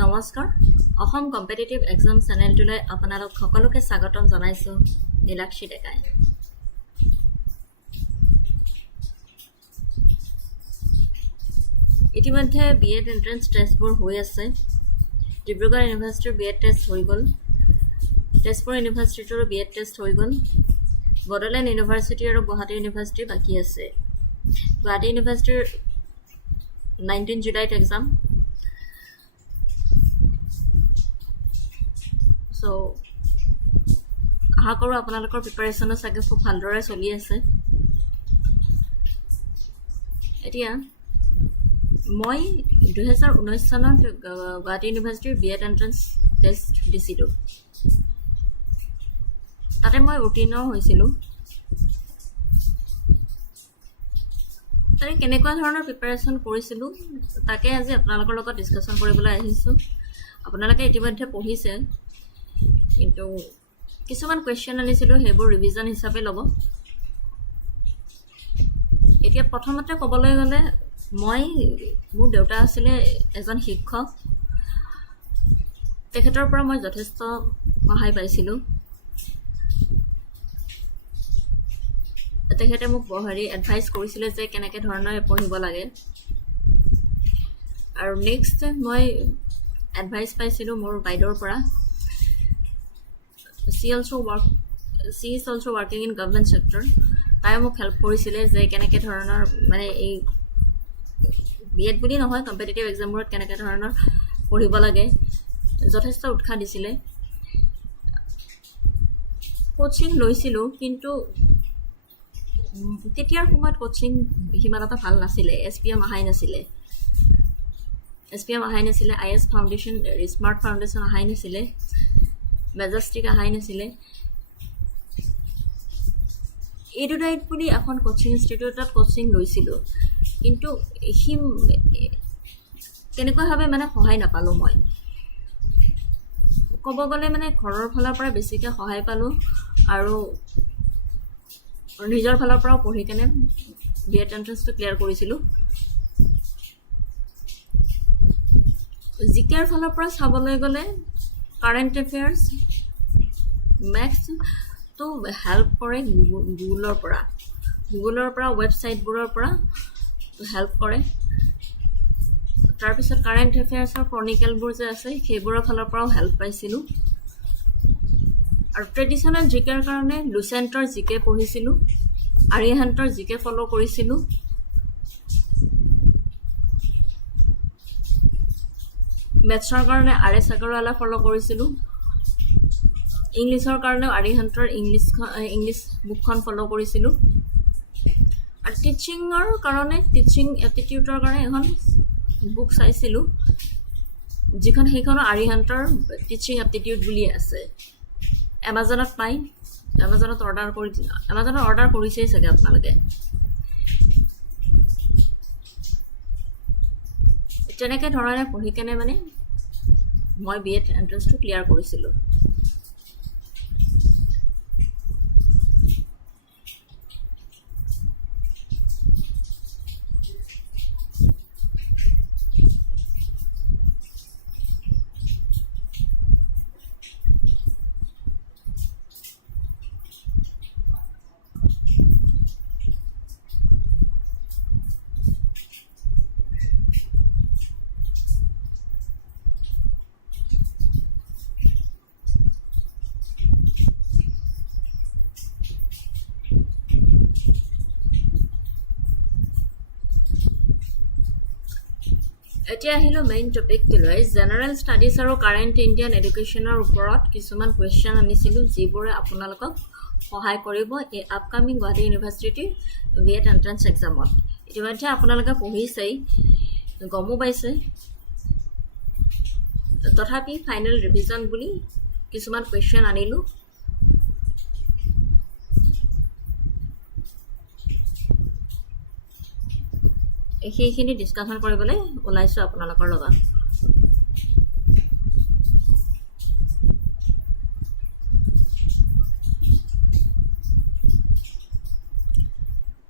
নমস্কাৰ অসম competitive exam চেনেলটোলৈ আপোনালোক সকলোকে স্বাগতম জনাইছো নীলাক্ষী ডেকাই ইতিমধ্যে বিএড এন্ট্ৰেন্স টেষ্টবোৰ হৈ আছে ডিব্ৰুগড় ইউনিভাৰ্চিটিৰ বিএড টেষ্ট হৈ গ'ল তেজপুৰ ইউনিভাৰ্চিটিৰো বিএড টেষ্ট হৈ গ'ল বড়োলেণ্ড ইউনিভাৰ্চিটি আৰু গুৱাহাটী ইউনিভাৰ্চিটি বাকী আছে গুৱাহাটী ইউনিভাৰ্চিটিৰ 19 জুলাইত এক্সাম So, আশা কৰোঁ আপোনালোকৰ প্ৰিপাৰেশ্যনো চাগে খুব ভালদৰে চলি আছে এতিয়া মই 2019 চনত গুৱাহাটী ইউনিভাৰ্চিটিৰ বিএড এন্ট্ৰেন্স টেষ্ট দিছিলোঁ তাতে মই উত্তীৰ্ণ হৈছিলোঁ তাৰে কেনেকুৱা ধৰণৰ প্ৰিপাৰেশ্যন কৰিছিলোঁ তাকে আজি আপোনালোকৰ লগত ডিছকাশ্যন কৰিবলৈ আহিছোঁ আপোনালোকে ইতিমধ্যে পঢ়িছে কিন্তু কিছুমান কোৱেশ্চন আনিছিলোঁ সেইবোৰ ৰিভিজন হিচাপে ল'ব এতিয়া প্ৰথমতে ক'বলৈ গ'লে মই মোৰ দেউতা আছিলে এজন শিক্ষক তেখেতৰ পৰা মই যথেষ্ট সহায় পাইছিলোঁ তেখেতে মোক এডভাইচ কৰিছিলে যে কেনেকৈ ধৰণে পঢ়িব লাগে আৰু নেক্সট মই এডভাইচ পাইছিলোঁ মোৰ বাইদেউৰ পৰা She is also working in government sector. তাই মোক হেল্প কৰিছিলে যে কেনেকৈ ধৰণৰ মানে এই বিএড বুলি নহয় কম্পিটিটিভ এক্সামবোৰত কেনেকৈ ধৰণৰ পঢ়িব লাগে যথেষ্ট উৎসাহ দিছিলে কোচিং লৈছিলোঁ কিন্তু তেতিয়াৰ সময়ত কোচিং সিমান এটা ভাল নাছিলে SPM অহাই নাছিলে IS ফাউণ্ডেশ্যন স্মাৰ্ট ফাউণ্ডেশ্যন অহাই নাছিলে মেজেষ্টিক অহাই নাছিলে এডুডাইট বুলি এখন কোচিং ইনষ্টিটিউটত কোচিং লৈছিলোঁ কিন্তু সি তেনেকুৱাভাৱে মানে সহায় নাপালোঁ মই ক'ব গ'লে মানে ঘৰৰ ফালৰ পৰা বেছিকৈ সহায় পালোঁ আৰু নিজৰ ফালৰ পৰাও পঢ়ি কেনে বিএড এন্ট্ৰেন্সটো ক্লিয়াৰ কৰিছিলোঁ জিকেৰ ফালৰ পৰা চাবলৈ গ'লে কাৰেণ্ট এফেয়াৰ্ছ মেথছ তো হেল্প কৰে গুগলৰ পৰা ৱেবছাইটবোৰৰ পৰা হেল্প কৰে তাৰপিছত কাৰেণ্ট এফেয়াৰ্ছৰ ক্ৰনিকেলবোৰ যে আছে সেইবোৰৰ ফালৰ পৰাও হেল্প পাইছিলোঁ আৰু ট্ৰেডিশ্যনেল জিকেৰ কাৰণে লুচেণ্টৰ জিকে পঢ়িছিলোঁ আৰিহান্তৰ জিকে ফ'ল' কৰিছিলোঁ মেথছৰ কাৰণে RS আগৰৱালা ফ'ল' কৰিছিলোঁ ইংলিছৰ কাৰণেও আৰিহান্তৰ ইংলিছ বুকখন ফ'ল' কৰিছিলোঁ আৰু টিচিঙৰ কাৰণে টিচিং এপ্টিটিউডৰ কাৰণে এখন বুক চাইছিলোঁ সেইখনো আৰিহান্তৰ টিচিং এপ্টিটিউড বুলি আছে এমাজনত পাই এমাজনত অৰ্ডাৰ কৰিছেই চাগে আপোনালোকে তেনেকৈ ধৰণে পঢ়ি কেনে মানে মই বিএড এন্ট্ৰেন্সটো ক্লিয়াৰ কৰিছিলোঁ এতিয়া আহিলোঁ মেইন টপিকটোলৈ জেনেৰেল ষ্টাডিজ আৰু কাৰেণ্ট ইণ্ডিয়ান এডুকেশ্যনৰ ওপৰত কিছুমান কুৱেশ্যন আনিছিলোঁ যিবোৰে আপোনালোকক সহায় কৰিব এই আপকামিং গুৱাহাটী ইউনিভাৰ্চিটিৰ বিএড এন্ট্ৰেন্স এক্সামত ইতিমধ্যে আপোনালোকে পঢ়িছেই গমো পাইছে তথাপি ফাইনেল ৰিভিজন বুলি কিছুমান কুৱেশ্যন আনিলোঁ সেইখিনি ডিছকাশ্যন কৰিবলৈ ওলাইছোঁ আপোনালোকৰ লগত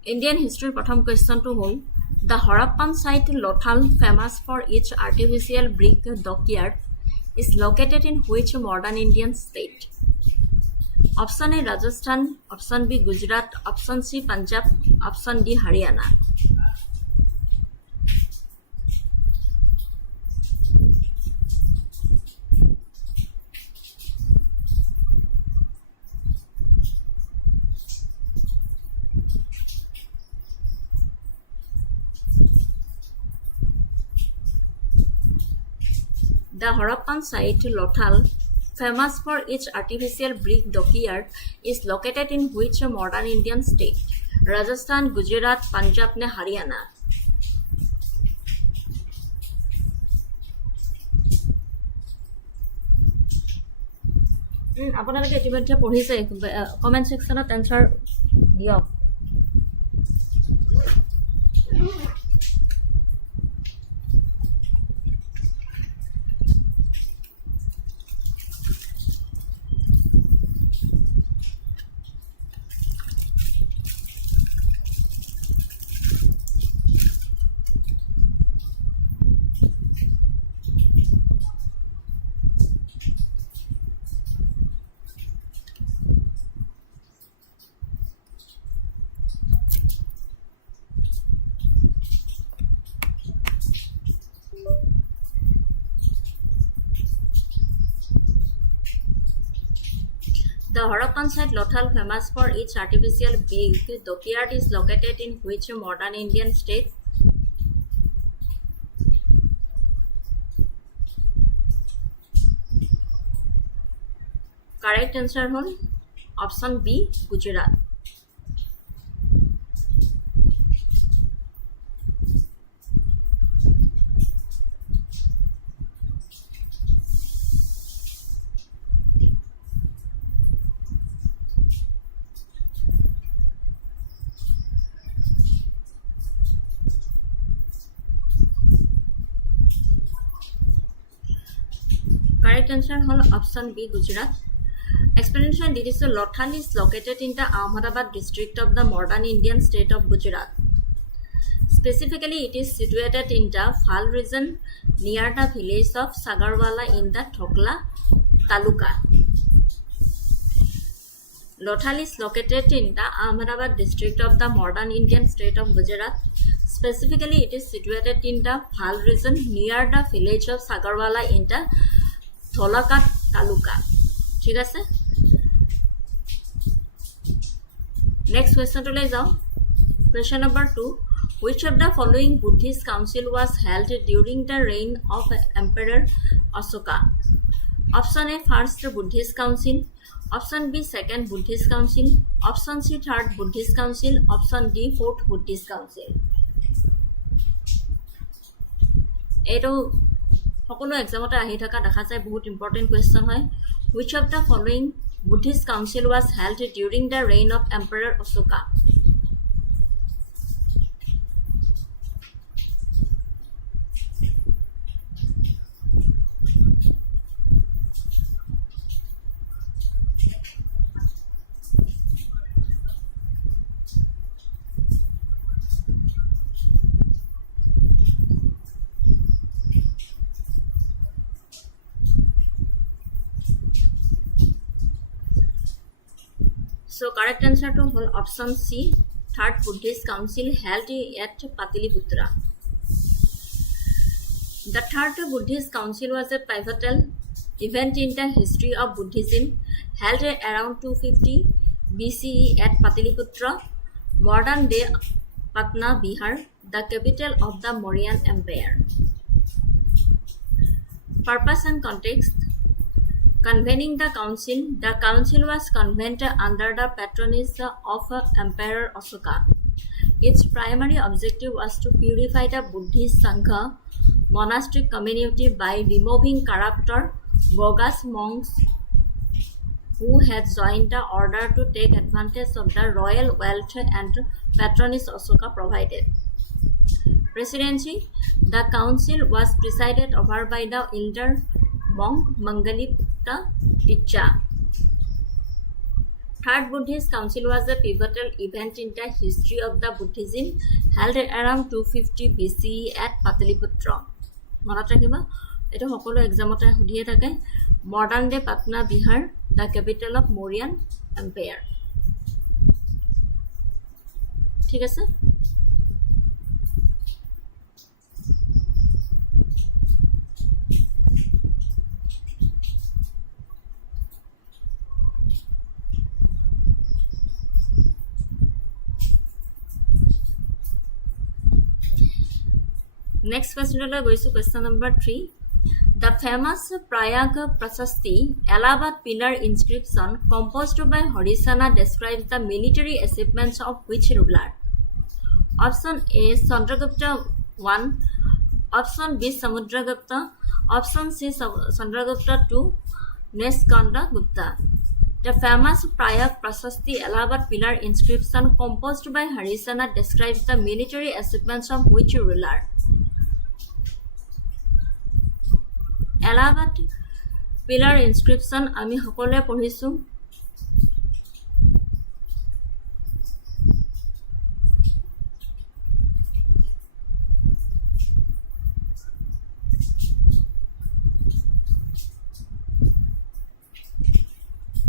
ইণ্ডিয়ান হিষ্ট্ৰীৰ প্ৰথম কুৱেশ্যনটো হ'ল The Harappan site Lothal, famous for its artificial brick dockyard, is located in which modern Indian state? Option A Rajasthan, Option B Gujarat, Option C Punjab, Option D Haryana. The Harappan site Lothal, famous for its artificial brick dockyard, is located in which modern Indian state? Rajasthan, Gujarat, Punjab ne Haryana. আপোনালোকে ইতিমধ্যে পঢ়িছে comment সেকশনত answer দিয়ক The Harappan site Lothal, famous for its artificial brick dockyard, is located in which modern Indian state? Correct answer hol option B Gujarat. Correct answer hol option B Gujarat. Explanation: This is Lothal is located in the Ahmedabad district of the modern Indian state of Gujarat. Specifically, it is situated in the Phal region near the village of Sagarwala in the Thokla Taluka. Lothal is located in the Ahmedabad district of the modern Indian state of Gujarat. Specifically, it is situated in the Phal region near the village of Sagarwala in the Tholaka Taluka. ঠিক আছে next question to লৈ যাও question number 2 which of the following Buddhist council was held during the reign of Emperor Ashoka? Option A first Buddhist council, option B second Buddhist council, option C third Buddhist council, option D fourth Buddhist council. এটো সকলো এক্সামতে আহি থকা দেখা যায় বহুত important question হয় which of the following Buddhist council was held during the reign of Emperor Ashoka? So correct answer to whole option C, third Buddhist council held at Pataliputra. The third Buddhist council was a pivotal event in the history of Buddhism, held around 250 BCE at Pataliputra, modern day Patna, Bihar, the capital of the Mauryan Empire. Purpose and context. Convening the council was convened under the patronage of Emperor Ashoka. Its primary objective was to purify the Buddhist Sangha monastic community by removing corrupt or bogus monks who had joined the order to take advantage of the royal wealth and patronage Ashoka provided. Presidency. The council was presided over by the elder monk Mangaliputta Ticha. Third Buddhist Council was a pivotal event in the history of the Buddhism, held around 250 BCE at Pataliputra. মনত ৰাখিব এটা সকলো এক্সামতে সুধিয়ে থাকে modern day Patna Bihar the capital of Mauryan empire ঠিক আছে Next question question number 3. The famous Prayag Prasasti Allahabad pillar inscription composed by Harisana describes the military achievements of which ruler? Option A Chandragupta I, Option B Samudragupta, Option C Chandragupta II, Neskanda Gupta. The famous Prayag Prasasti Allahabad pillar inscription composed by Harisana describes the military achievements of which ruler? Allahabad pillar inscription আমি সকলোৱে পঢ়িছো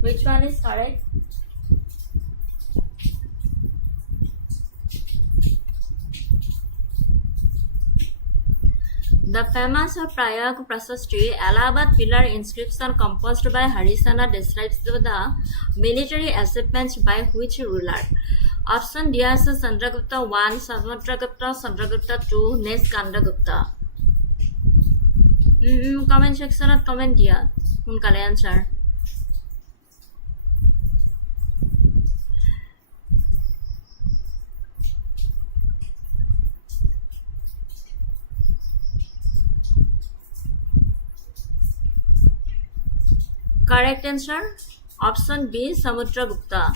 Which one is correct? The famous Prayag Prasasti Allahabad pillar inscription composed by Harisana describes the military achievements by which ruler? Option D is Chandragupta I, Samudragupta, Chandragupta II, Neskanda Gupta. Comment section at comment dia. Unkale answer. Correct answer option B Samudragupta.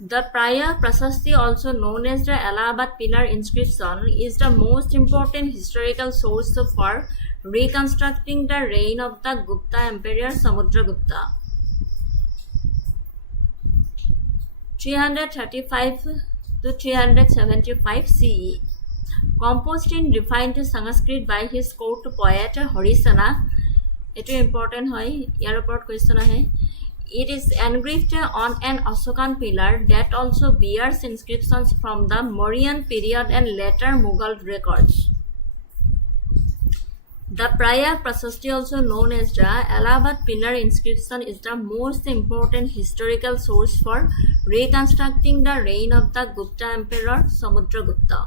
The Prayag Prasasti, also known as the Allahabad pillar inscription, is the most important historical source for reconstructing the reign of the Gupta Emperor Samudragupta. 335 to 375 CE. Composed in refined Sanskrit by his court poet Harisana. It is important hoy yar upor question ahe it is engraved on an Ashokan pillar that also bears inscriptions from the Mauryan period and later Mughal records. The Prayag Prasasti, also known as the Allahabad pillar inscription, is the most important historical source for reconstructing the reign of the Gupta Emperor Samudragupta.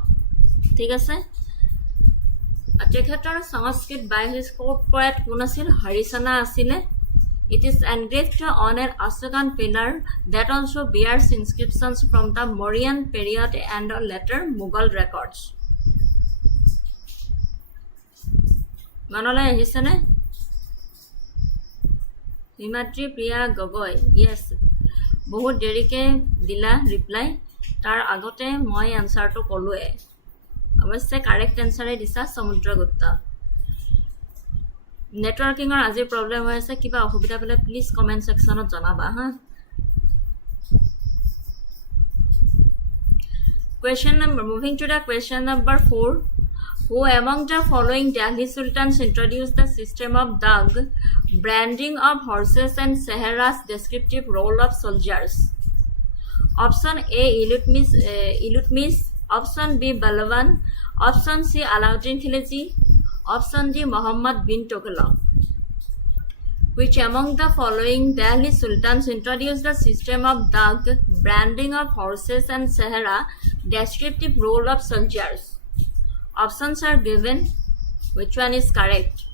ঠিক আছে তেখেতৰ সংস্কৃত by his court poet কোন আছিল হৰিচনা আছিলে It is engraved on an Ashokan pillar that also bears inscriptions from the Mauryan period and later Mughal records. Manolai ahisene Himatri Priya Gogoi. Yes, বহুত দেৰিকে দিলা reply তাৰ আগতে মই আনসাৰটো কলোৱে অৱশ্যে কাৰেক্ট আনসাৰে দিছা সমুদ্ৰগুপ্ত নেটৱৰ্কিংৰ আজি প্ৰবলেম হৈ আছে কিবা অসুবিধা পালে প্লিজ কমেন্ট সেকশনত জনাবা হা Moving to the question number 4. Who among the following Delhi Sultans introduced the system of dag, branding of horses and Sahara's descriptive role of soldiers? Option A. Ilutmish. Option B. Balaban. Option C. Alauddin Khilji. Option D. Muhammad bin Tughlaq. Which among the following Delhi Sultans introduced the system of dag, branding of horses and Sahara descriptive role of soldiers? Options are given. Which one is correct?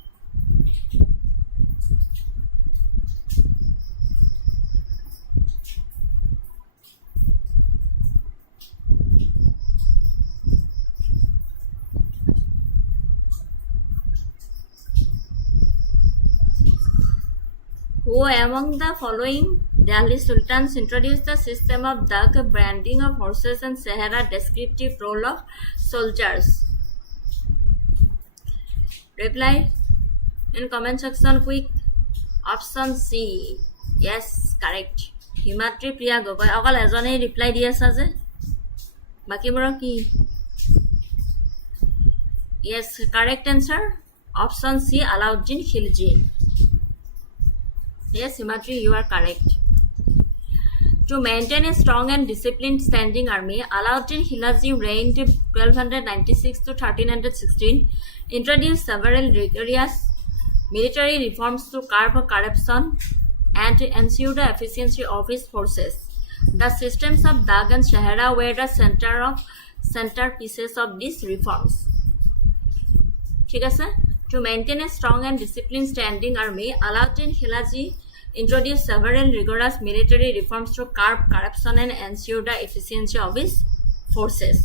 Who among the following Delhi Sultans introduced the system of dag, branding of horses and Sahara descriptive role of soldiers? Reply in comment section quick. Option C. Yes, correct. Himadri প্ৰিয়া গগৈ অকল এজনেই reply দি আছা যে বাকিবোৰৰ কি yes correct answer option C Alauddin Khilji yes Himadri you are correct to maintain a strong and disciplined standing army Alauddin Khilji reigned 1296 to 1316 introduced several rigorous military reforms to curb corruption and to ensure the efficiency of his forces the systems of Dag and Shahara were the centerpieces of these reforms ঠিক আছে to maintain a strong and disciplined standing army Alauddin Khilji introduced several rigorous military reforms to curb corruption and ensure the efficiency of his forces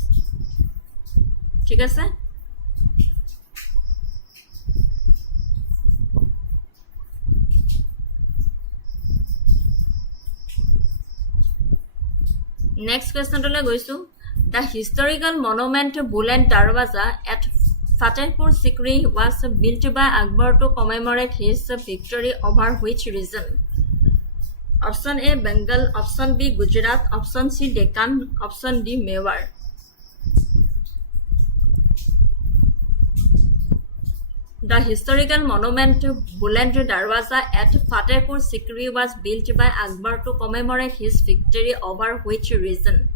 ঠিক আছে next question tole goisu the historical monument Buland Darwaza at Fatehpur Sikri was built by Akbar to commemorate his victory over which region? Option A Bengal, option B Gujarat, option C Deccan, option D Mewar. The historical monument Buland Darwaza at Fatehpur Sikri was built by Akbar to commemorate his victory over which region?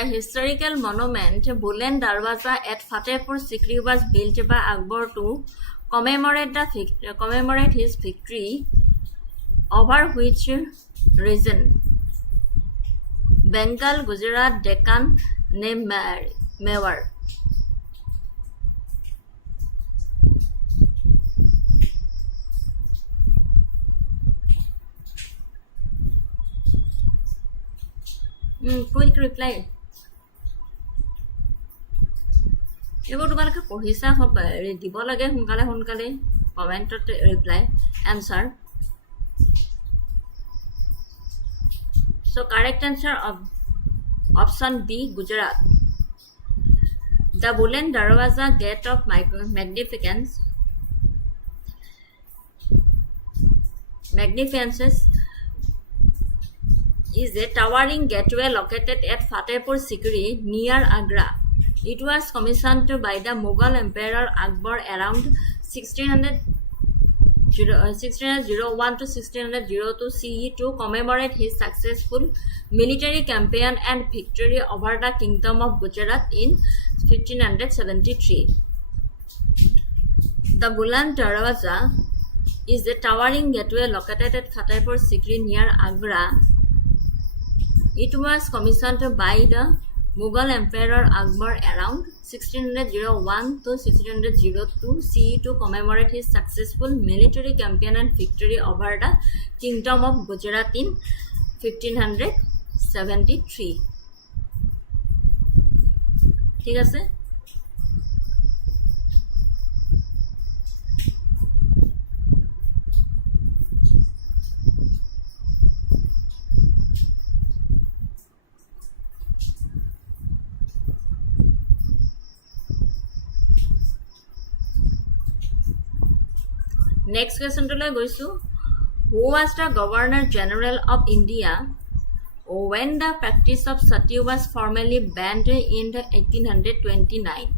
The historical monument Buland Darwaza at Fatehpur Sikri was built by Akbar to commemorate his victory over which region? Bengal, Gujarat, Deccan, Mewar. Quick reply. এইবোৰ তোমালোকে পঢ়িছা দিব লাগে সোনকালে সোনকালে কমেন্টত reply answer so correct answer of option B Gujarat the Buland Darwaza gate of magnificence is a towering gateway located at Fatehpur Sikri near Agra. It was commissioned by the Mughal Emperor Akbar around 1601 to 1602 CE to commemorate his successful military campaign and victory over the Kingdom of Gujarat in 1573. The Buland Darwaza is a towering gateway located at Fatehpur Sikri near Agra. It was commissioned by the Mughal Emperor Akbar around 1601 to 1602 CE to commemorate his successful military campaign and victory over the Kingdom of Gujarat in 1573. ঠিক আছে Next question to goisu who was the Governor General of India when the practice of sati was formally banned in 1829?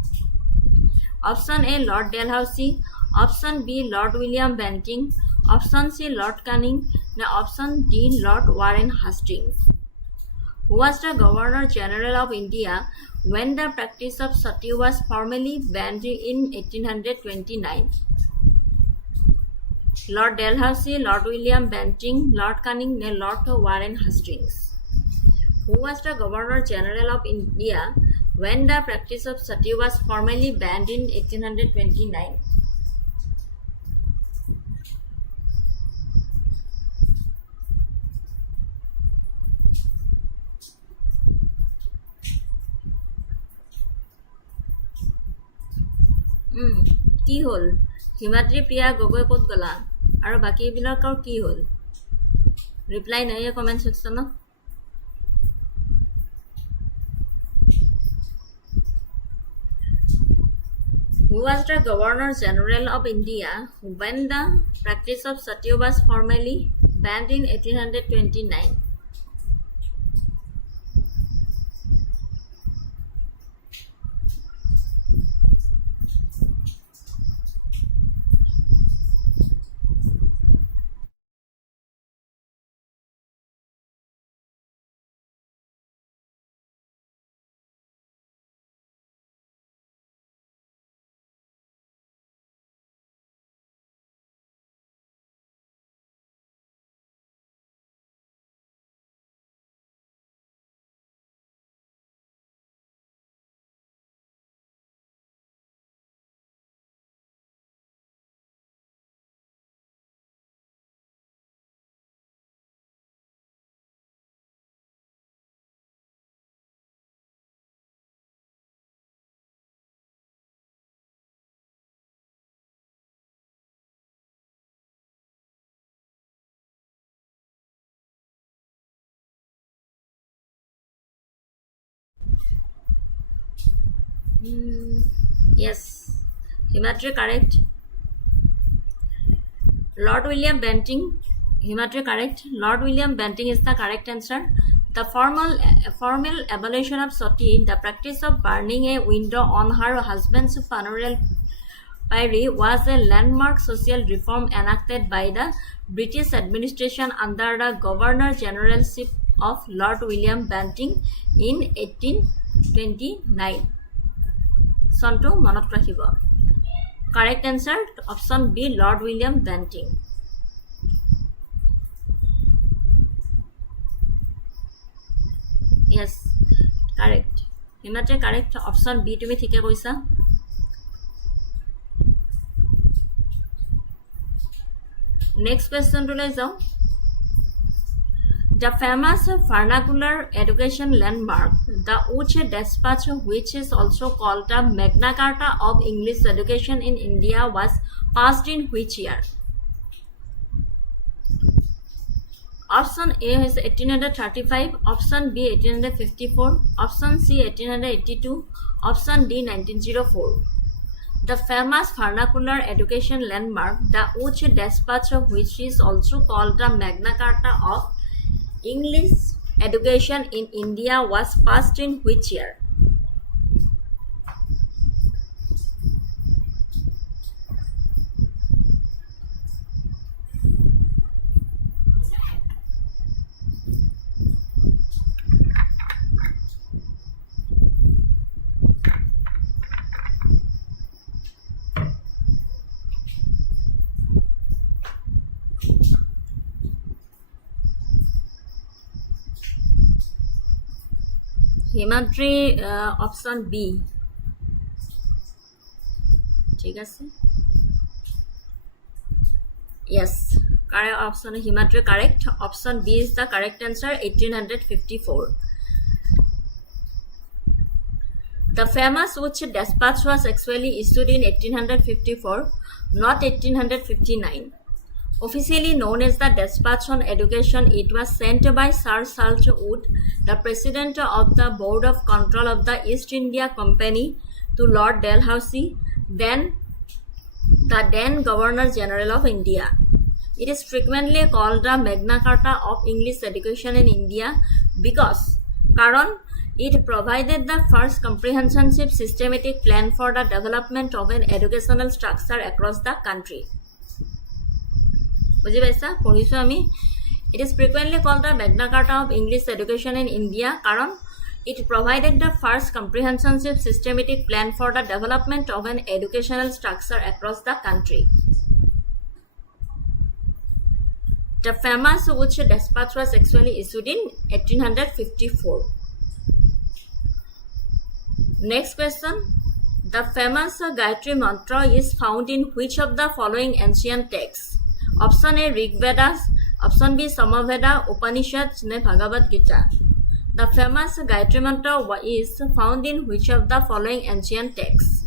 Option A Lord Dalhousie, option B Lord William Bentinck, option C Lord Canning, option D Lord Warren Hastings. Who was the Governor General of India when the practice of sati was formally banned in 1829? Lord Dalhousie, Lord William Bentinck, Lord Canning, Lord Warren Hastings. Who was the Governor General of India when the practice of sati was formally banned in 1829? কি হ'ল হিমাদ্ৰী প্ৰিয়া গগৈ ক'ত গ'লা আৰু বাকীবিলাকৰ কি হ'ল reply নাই comment ছেকশ্যনত Who was the Governor General of India when the practice of sati was formally banned in 1829? Yes, Himatri correct. Lord William Bentinck, Himatri correct. Lord William Bentinck is the correct answer. The formal abolition of sati, the practice of burning a window on her husband's funeral pyre, was a landmark social reform enacted by the British administration under the Governor Generalship of Lord William Bentinck in 1829. Sonto manot rakhibo. Correct answer option B, Lord William Bentinck. Yes, correct. Himatri correct option B tumi thike koisa. Next question to lay jao. The famous vernacular education landmark, the Uche Dispatch, which is also called the Magna Carta of English Education in India, was passed in which year? Option A is 1835, option B 1854, option C 1882, option D 1904. The famous vernacular education landmark, the Uche Dispatch, which is also called the Magna Carta of English education in India, was passed in which year? Himatri option B. ঠিক আছে Yes, correct option Himatri correct. Option B is the correct answer, 1854. The famous Uche Dispatch was actually issued in 1854, not 1859. Officially known as the Dispatch on Education, it was sent by Sir Charles Wood, the President of the Board of Control of the East India Company, to Lord Dalhousie, then the then Governor General of India. It is frequently called the Magna Carta of English Education in India because Karan it provided the first comprehensive systematic plan for the development of an educational structure across the country. বুঝি পাইছা পঢ়িছো আমি It is frequently called the Magna Carta of English Education in India কারণ it provided the first comprehensive systematic plan for the development of an educational structure across the country. The famous Uche Dispatch was actually issued in 1854. Next question. The famous Gayatri Mantra is found in which of the following ancient texts? Option A, Rig Vedas, option B, Samaveda, Upanishads, ne Bhagavad Gita. The famous Gayatri Mantra is found in which of the following ancient texts?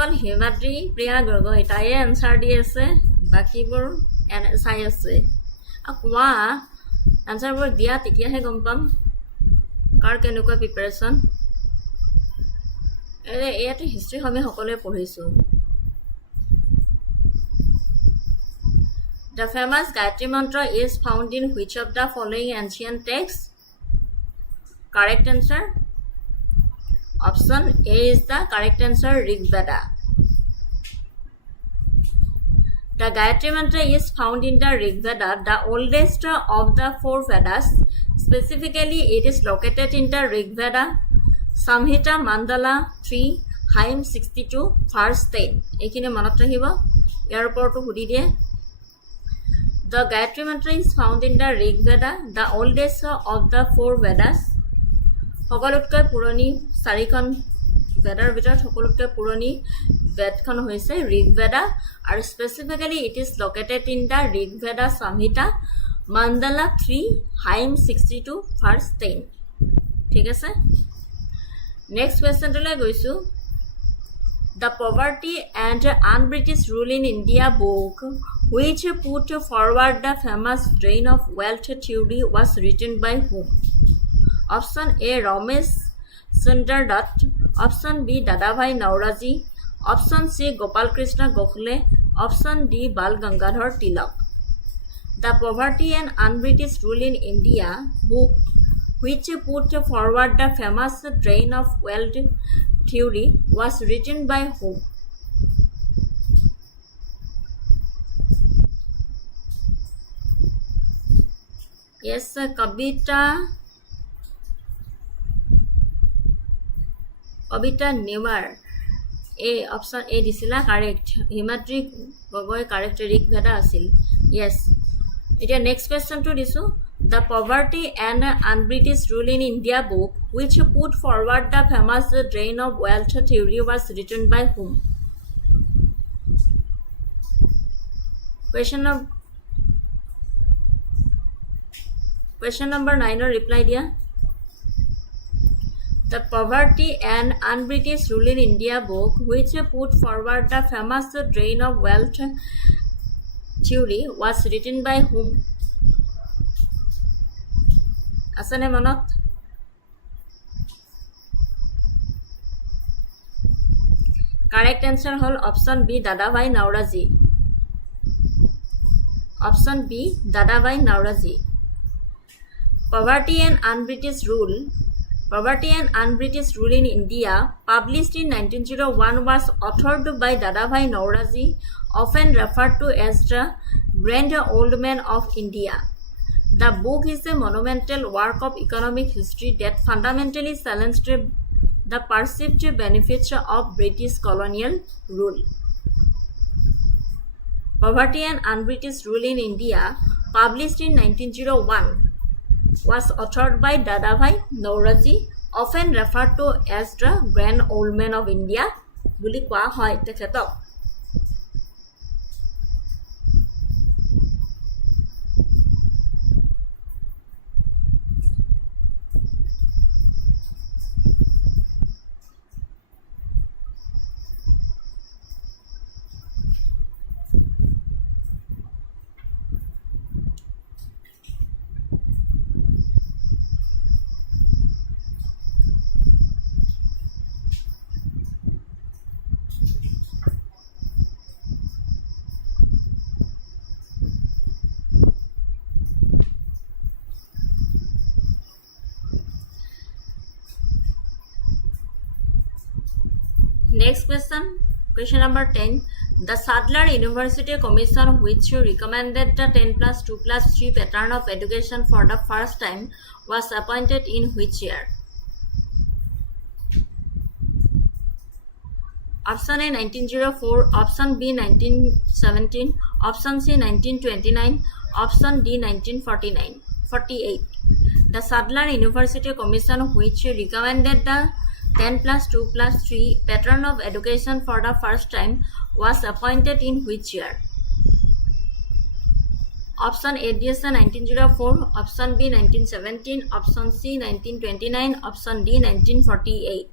অকল হিমাদ্ৰী প্ৰিয়া Gogoi তাইয়ে answer দি আছে বাকীবোৰ চাই আছে কোৱা এনচাৰবোৰ দিয়া তেতিয়াহে গম পাম কাৰ কেনেকুৱা প্ৰিপাৰেশ্যন এয়াতো হিষ্ট্ৰী আমি সকলোৱে পঢ়িছোঁ The famous Gayatri Mantra is found in which of the following ancient texts? Correct answer. Option A is the correct answer, Rig Veda. The Gayatri Mantra is found in the Rig Veda, the oldest of the four Vedas. Specifically, it is located in the Rig Veda, Samhita Mandala 3, Hymn 62, verse 10. এইখিনি মনত ৰাখিব ইয়াৰ ওপৰতো সুধি দিয়ে The Gayatri Mantra is found in the Rig Veda, the oldest of the four Vedas. সকলোতকৈ পুৰণি চাৰিখন বেদাৰ ভিতৰত সকলোতকৈ পুৰণি বেদখন হৈছে ঋগ বেদা আৰু specifically it is located in the Rigveda samhita mandala 3 hymn 62 verse 10 ঠিক আছে নেক্সট কোৱেশ্চনটোলৈ গৈছো The Poverty and Un-British Rule in India book which put forward the famous drain of wealth theory was written by whom? Option A. Ramesh Sundar Dutt. Option B. Dadabhai Nauraji. Option C. Gopal Krishna Gokhale. Option D. Bal Gangadhar Tilak. The Poverty and Un-British Rule in India book which put forward the famous drain of wealth theory was written by whom? Yes, Kavita Newar. A option A disila correct. Himadri Gogoi correct Rig Veda asil. Yes. It next question to disu. The Poverty and Un-British Rule in India book which put forward the famous drain of wealth theory was written by whom? Question number 9 or reply dia. The Poverty and Un-British Rule in India book which put forward the famous drain of wealth theory was written by whom? Asane manot correct answer hol option B Dadabhai Nauraji. Option B Dadabhai Nauraji. Poverty and Un-British Rule in India, published in 1901, was authored by Dadabhai Nauraji, often referred to as the Grand Old Man of India. The book is a monumental work of economic history that fundamentally challenged the perceived benefits of British colonial rule. Poverty and Un-British Rule in India, published in 1901, was authored by Dadabhai Nauraji, often referred to as the Grand Old Man of India. বুলি কোৱা হয় তেখেতক Next question number 10. The Sadler University Commission which recommended the 10+2+3 pattern of education for the first time was appointed in which year? Option A 1904, option B 1917, option C 1929, option D 1948. The Sadler University Commission which recommended the 10+2+3 pattern of education for the first time was appointed in which year? Option A is 1904, option B 1917, option C 1929, option D 1948.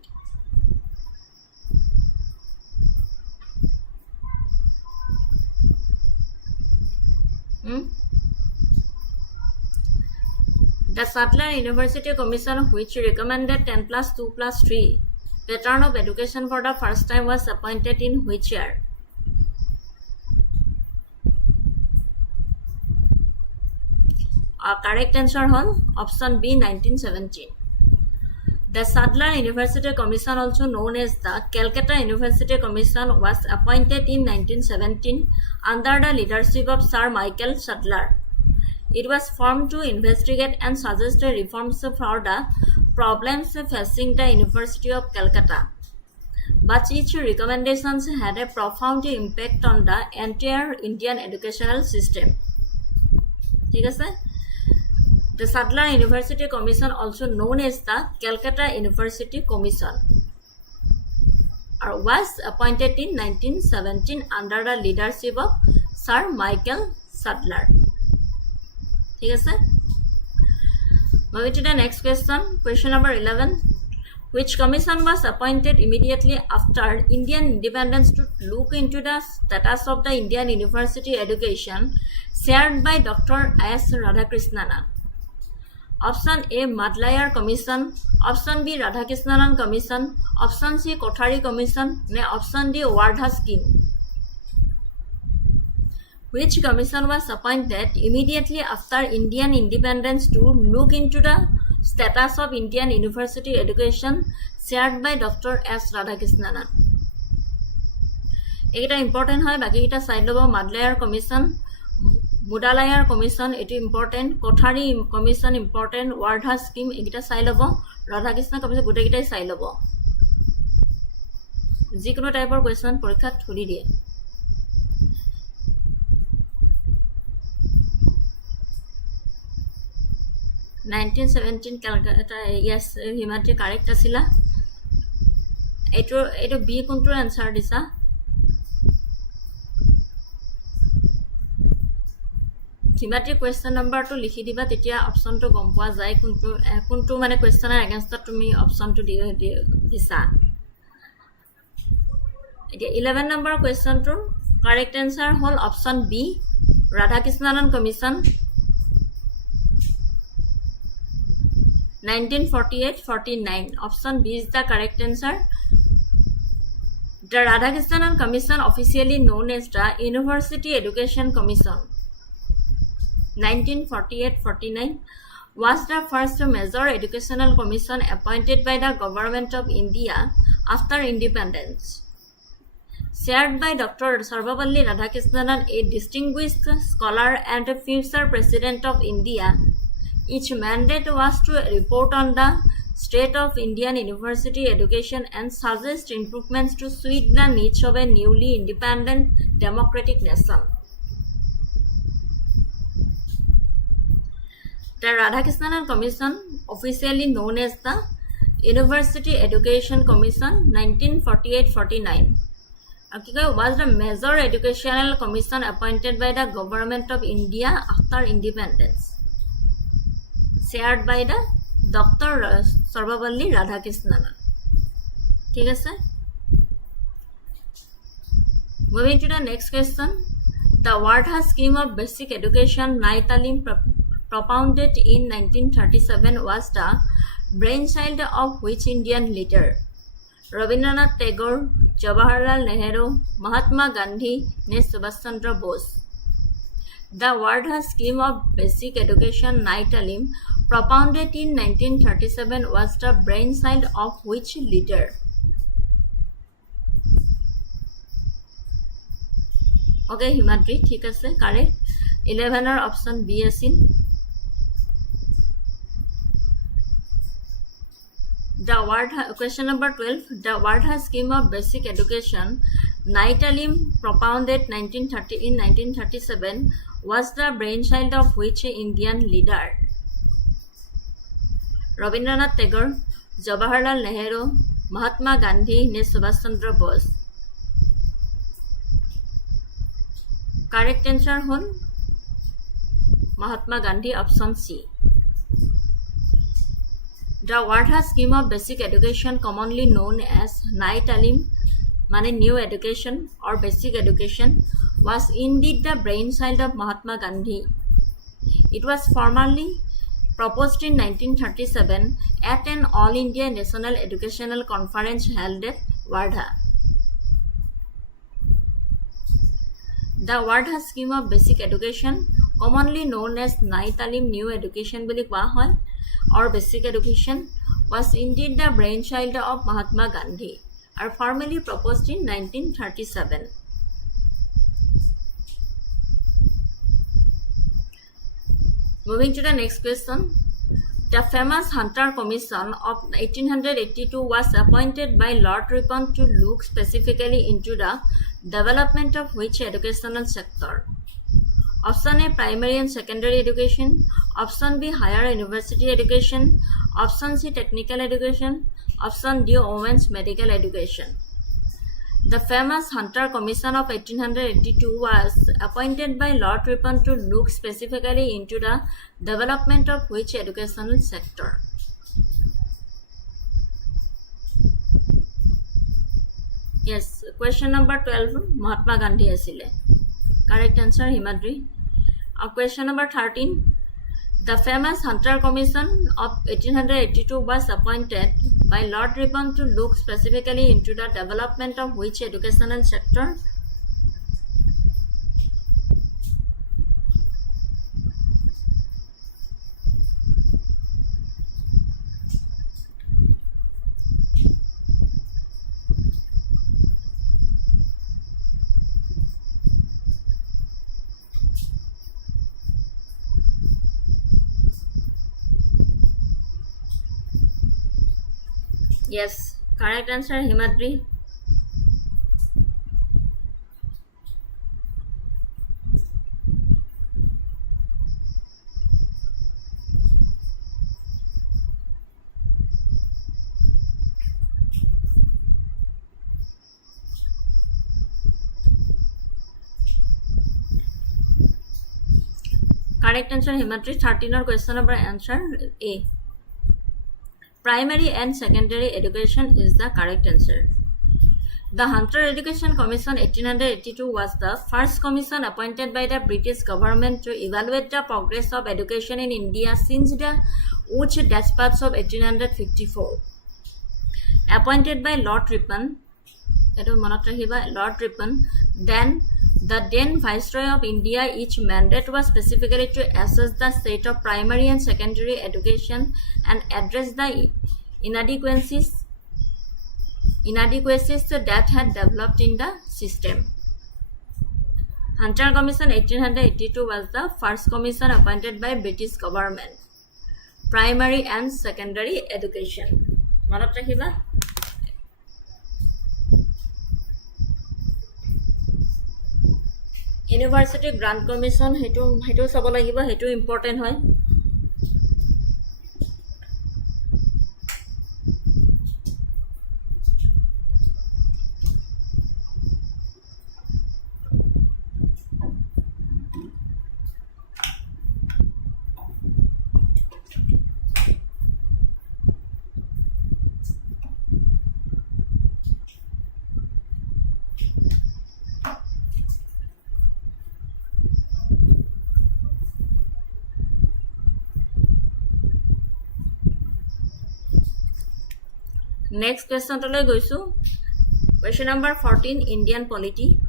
The Sadler University Commission, which recommended 10+2+3 pattern of education for the first time, was appointed in which year? Correct answer hall option B, 1917. The Sadler University Commission, also known as the Calcutta University Commission, was appointed in 1917 under the leadership of Sir Michael Sadler. It was formed to investigate and suggest reforms for the problems facing the University of Calcutta. But each recommendation had a profound impact on the entire Indian educational system. The Sadler University Commission, also known as the Calcutta University Commission, was appointed in 1917 under the leadership of Sir Michael Sadler. Moving to the next question. Question number 11. Which commission was appointed immediately after Indian independence to look into the status of the Indian university education, chaired by Dr. S. Radhakrishnanan? Option A, Madlayar Commission. Option B, Radhakrishnanan Commission. Option C, Kothari Commission. Option D, Wardha Scheme. Which commission was appointed immediately after Indian independence to look into the status of Indian university education, chaired by Dr. S. Radhakrishnanan? Ekta important hoy, baki kita side lobo. Madlayar Commission, Mudalayar Commission, it important. Kothari Commission important. Wardha Scheme, ekta side lobo. Radhakrishna Commission, gute kitai side lobo. Jikono type of question porikhat thuli diye. 1917 Calcutta, yes, Himati correct asila. Eto B kuntur answer disa. Himati question number to likhi diba, tetia option to gom poa jai kuntu mane question against that to me option to disa. 11 number question to correct answer hol option B, Radhakrishnanan Commission, 1948-49. Option B is the correct answer. The Radhakrishnanan Commission, officially known as the University Education Commission, 1948-49, was the first major educational commission appointed by the government of India after independence. Chaired by Dr. Sarvavalli Radhakrishnanan, a distinguished scholar and a future president of India, its mandate was to report on the state of Indian university education and suggest improvements to suit the needs of a newly independent democratic nation. The Radhakrishnanan Commission, officially known as the University Education Commission, 1948-49, was the major educational commission appointed by the government of India after independence, chaired by the Dr. Sarvavalli Radhakrishnanan. ठीक है sir? Moving to the next question. The Wardha scheme of basic education, Night Talim, propounded in 1937 was the brainchild of which Indian leader? Rabindranath Tagore, Jawaharlal Nehru, Mahatma Gandhi, Subhash Chandra Bose. The Wardha scheme of basic education, Night Talim, propounded in 1937 was the brainchild of which leader? Okay, Himadri, ठीक है, correct. 11 or option B asin. The Wardha, question number 12. The Wardha scheme of basic education, Night Talim, propounded in 1937 was the brainchild of which Indian leader? Rabindranath Tagore, Jawaharlal Nehru, Mahatma Gandhi, Subhash Chandra Bose. Correct answer hol Mahatma Gandhi, option C. The Wardha scheme of basic education, commonly known as Night Talim, Mane new education or basic education was indeed the brainchild of Mahatma Gandhi. It was formally proposed in 1937 at an All India National Educational Conference held at Wardha. The Wardha scheme of basic education, commonly known as Nai Talim New Education or basic education, was indeed the brainchild of Mahatma Gandhi, are formally proposed in 1937. Moving to the next question. The famous Hunter Commission of 1882 was appointed by Lord Ripon to look specifically into the development of which educational sector? Option A, primary and secondary education. Option B, higher university education. Option C, technical education. Option D, women's medical education. The famous Hunter Commission of 1882 was appointed by Lord Ripon to look specifically into the development of which educational sector? Yes, question number 12, Mahatma Gandhi asile. Correct answer, Himadri. Question number 13, the famous Hunter Commission of 1882 was appointed by Lord Ripon to look specifically into the development of which educational sector? Yes, correct answer, Himadri. Correct answer, Himadri. 13 or question number answer A. Primary and secondary education is the correct answer. The Hunter Education Commission 1882 was the first commission appointed by the British government to evaluate the progress of education in India since the Uch Dispatch of 1854. Appointed by Lord Ripon, then the then Viceroy of India, each mandate was specifically to assess the state of primary and secondary education and address the inadequacies that had developed in the system. Hunter Commission 1882 was the first commission appointed by British government. Primary and secondary education. Manot rakhiba. University Grant Commission hetu sabo lagiba, hetu important hoy. Next question to goisu. Question number 14, Indian polity.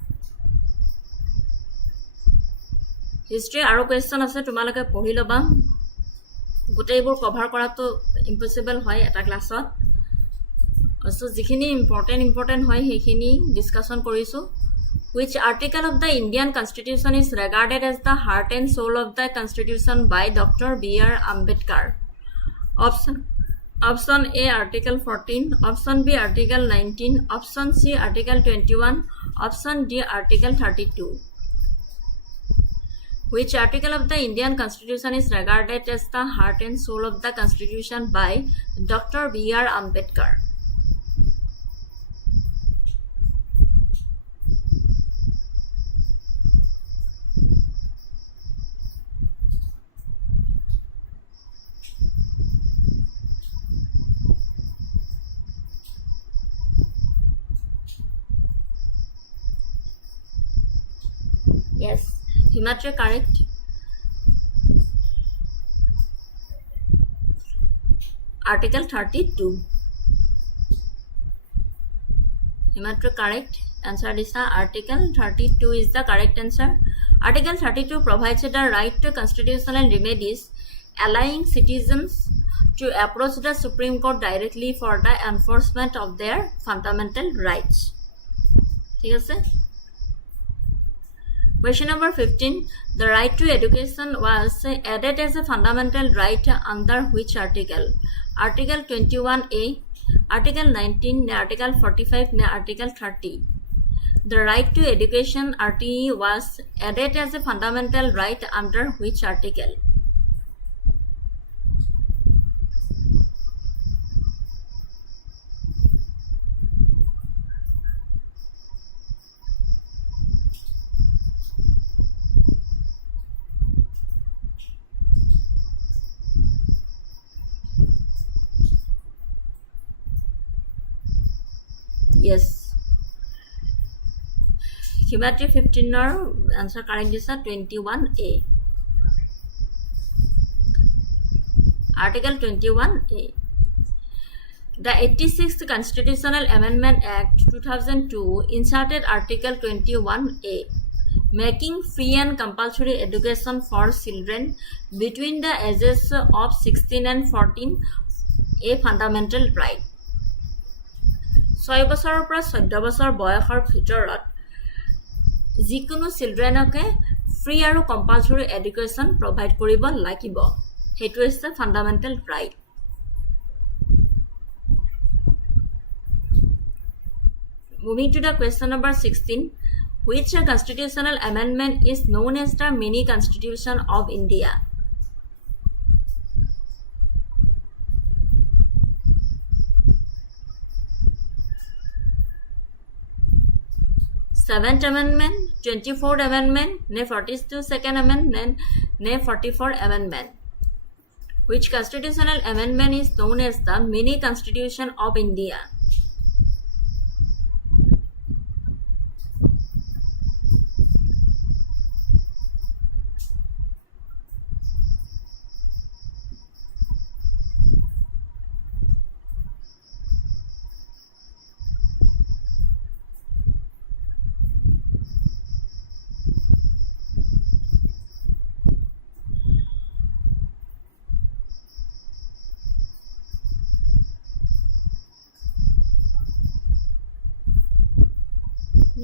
History aro question ase tumalake pori loba. Goteiবোৰ cover কৰাটো impossible হয় এটা ক্লাছত. So যিখিনি important হয় সেইখিনি discussion কৰিছো. Which article of the Indian Constitution is regarded as the heart and soul of the Constitution by Dr. B.R. Ambedkar? Option A, Article 14. Option B, Article 19. Option C, Article 21. Option D, Article 32. Which article of the Indian Constitution is regarded as the heart and soul of the Constitution by Dr. B.R. Ambedkar? Yes, Himatre correct. Article 32. Himatre correct. Answer is the Article 32 is the correct answer. Article 32 provides the right to constitutional remedies, allowing citizens to approach the Supreme Court directly for the enforcement of their fundamental rights. Okay? Question number 15. The right to education was added as a fundamental right under which article? Article 21A, Article 19, Article 45, Article 30. The right to education RTE was added as a fundamental right under which article? Yes. Himatre 15 or answer correct is 21A. Article 21A. The 86th Constitutional Amendment Act 2002 inserted Article 21A, making free and compulsory education for children between the ages of 16 and 14 a fundamental right. 6 বছৰৰ পৰা 14 বছৰ বয়সৰ ভিতৰত যিকোনো চিলড্ৰেনকে free আৰু compulsory education provide কৰিব লাগিব। সেইটো হৈছে fundamental right. Moving to the question number 16, which constitutional amendment is known as the mini constitution of India? Seventh Amendment, 24th Amendment, 42nd Amendment, 44th Amendment. Which constitutional amendment is known as the mini constitution of India?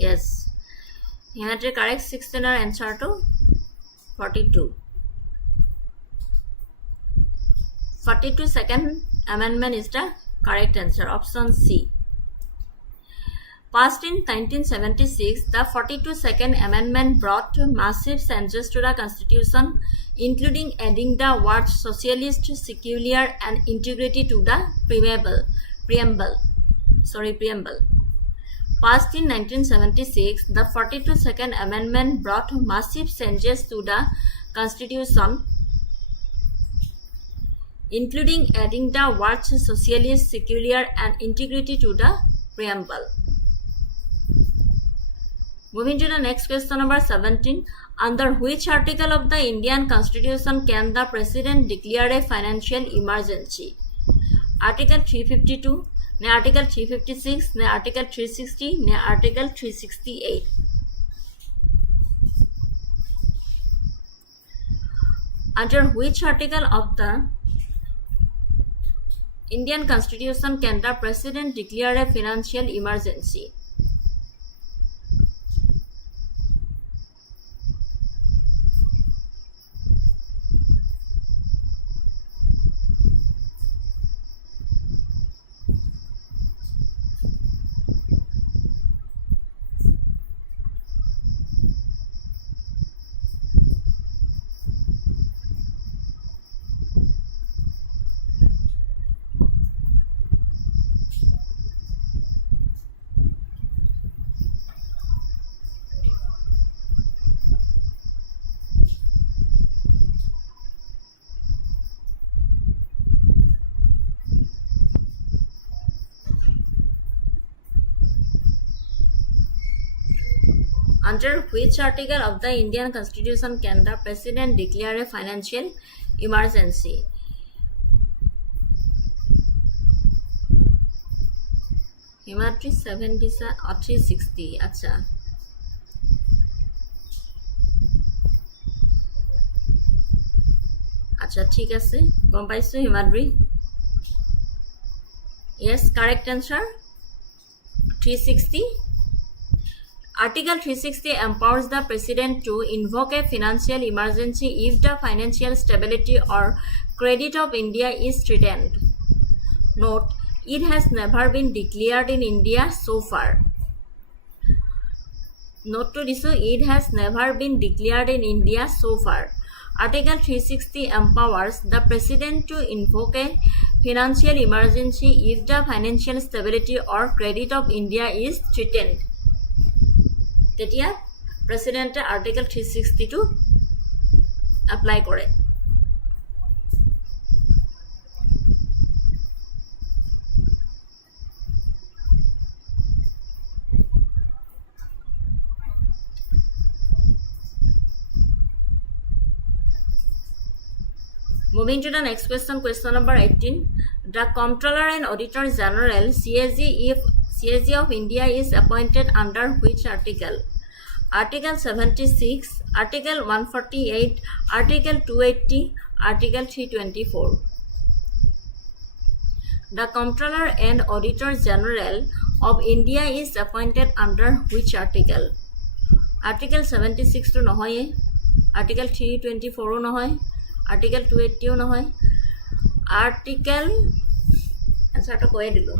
Yes, you have to correct 16 or answer to 42. 42 second amendment is the correct answer, option C. Passed in 1976, the 42 second amendment brought massive changes to the constitution, including adding the words socialist, secular and integrity to the preamble. Passed in 1976, the 42 second amendment brought massive changes to the constitution, including adding the words socialist, secular and integrity to the preamble. Moving to the next question number 17. Under which article of the Indian Constitution can the President declare a financial emergency? Article 352, Article 356, Article 360, Article 368. Under which article of the Indian Constitution can the President declare a financial emergency? Under which article of the Indian Constitution can the President declare a financial emergency? Himadri 70 or 360. Acha. Acha, ঠিক আছে গম পাইছো Himadri Yes, correct answer 360. Article 360 empowers the President to invoke a financial emergency if the financial stability or credit of India is threatened. Note, it has never been declared in India so far. Note to this, it has never been declared in India so far. Article 360 empowers the President to invoke a financial emergency if the financial stability or credit of India is threatened. তেতিয়া প্ৰেসিডেন্টে article 362 apply কৰে Moving to the next question, question number 18. The Comptroller and Auditor General CAG of India is appointed under which article? Article 76, Article 148, Article 280, Article 324. The Comptroller and Auditor General of India is appointed under which article? Article 76 to nohoye, Article 324 nohoye, Article 280 nohoye, Article answer to koye dilo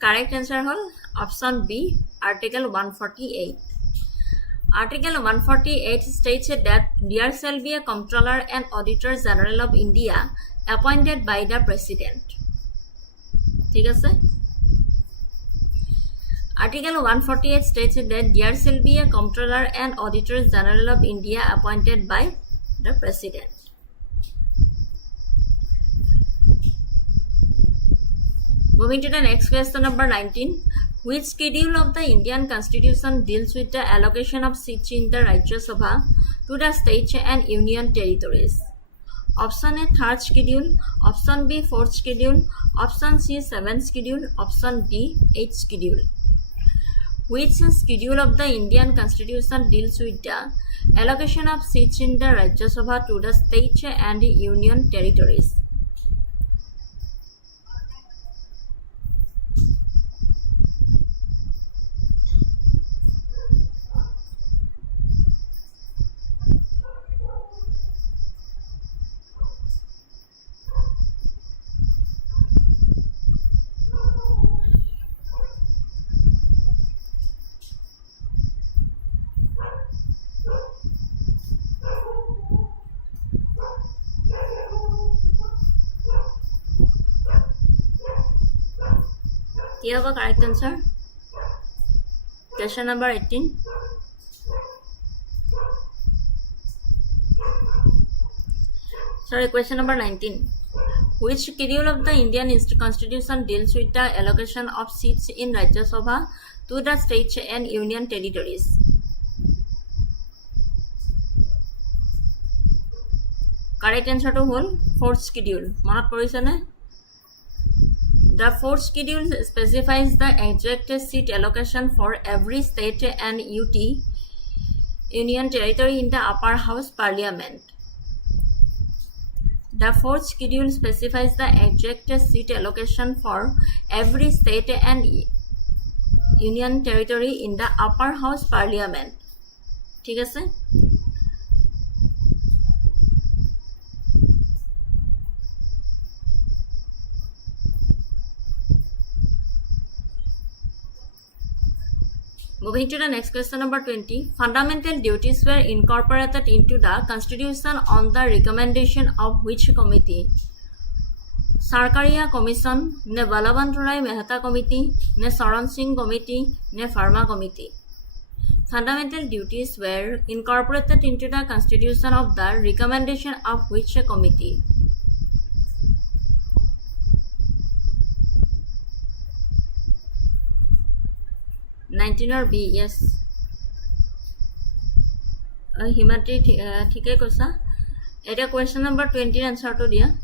Correct answer hol option B, Article 148. Article 148 states that there shall be a Comptroller and Auditor General of India appointed by the President. ঠিক আছে Article 148 states that there shall be a Comptroller and Auditor General of India appointed by the President. Moving to the next question, number 19. Which schedule of the Indian Constitution deals with the allocation of seats in the Rajya Sabha to the states and union territories? Option A, 3rd schedule. Option B, 4th schedule. Option C, 7th schedule. Option D, 8th schedule. Which schedule of the Indian Constitution deals with the allocation of seats in the Rajya Sabha to the states and union territories? You have a correct answer. Question number 18. Sorry, question number 19. Which schedule of the Indian Constitution deals with the allocation of seats in Rajya Sabha to the states and union territories? Correct answer to whole 4th schedule. Monat porise na? The 4th schedule specifies the exact seat allocation for every state and union territory in the upper house parliament. The 4th schedule specifies the exact seat allocation for every state and union territory in the upper house parliament. ঠিক আছে? Moving to the next question, number 20. Fundamental duties were incorporated into the Constitution on the recommendation of which committee? Sarkaria Commission, ne Balabantrai Mehta Committee, ne Saran Singh Committee, ne Pharma Committee. Fundamental duties were incorporated into the constitution of the recommendation of which committee? Or B, yes. Himatri, thike kosa. Eta question number 20 answer to dia.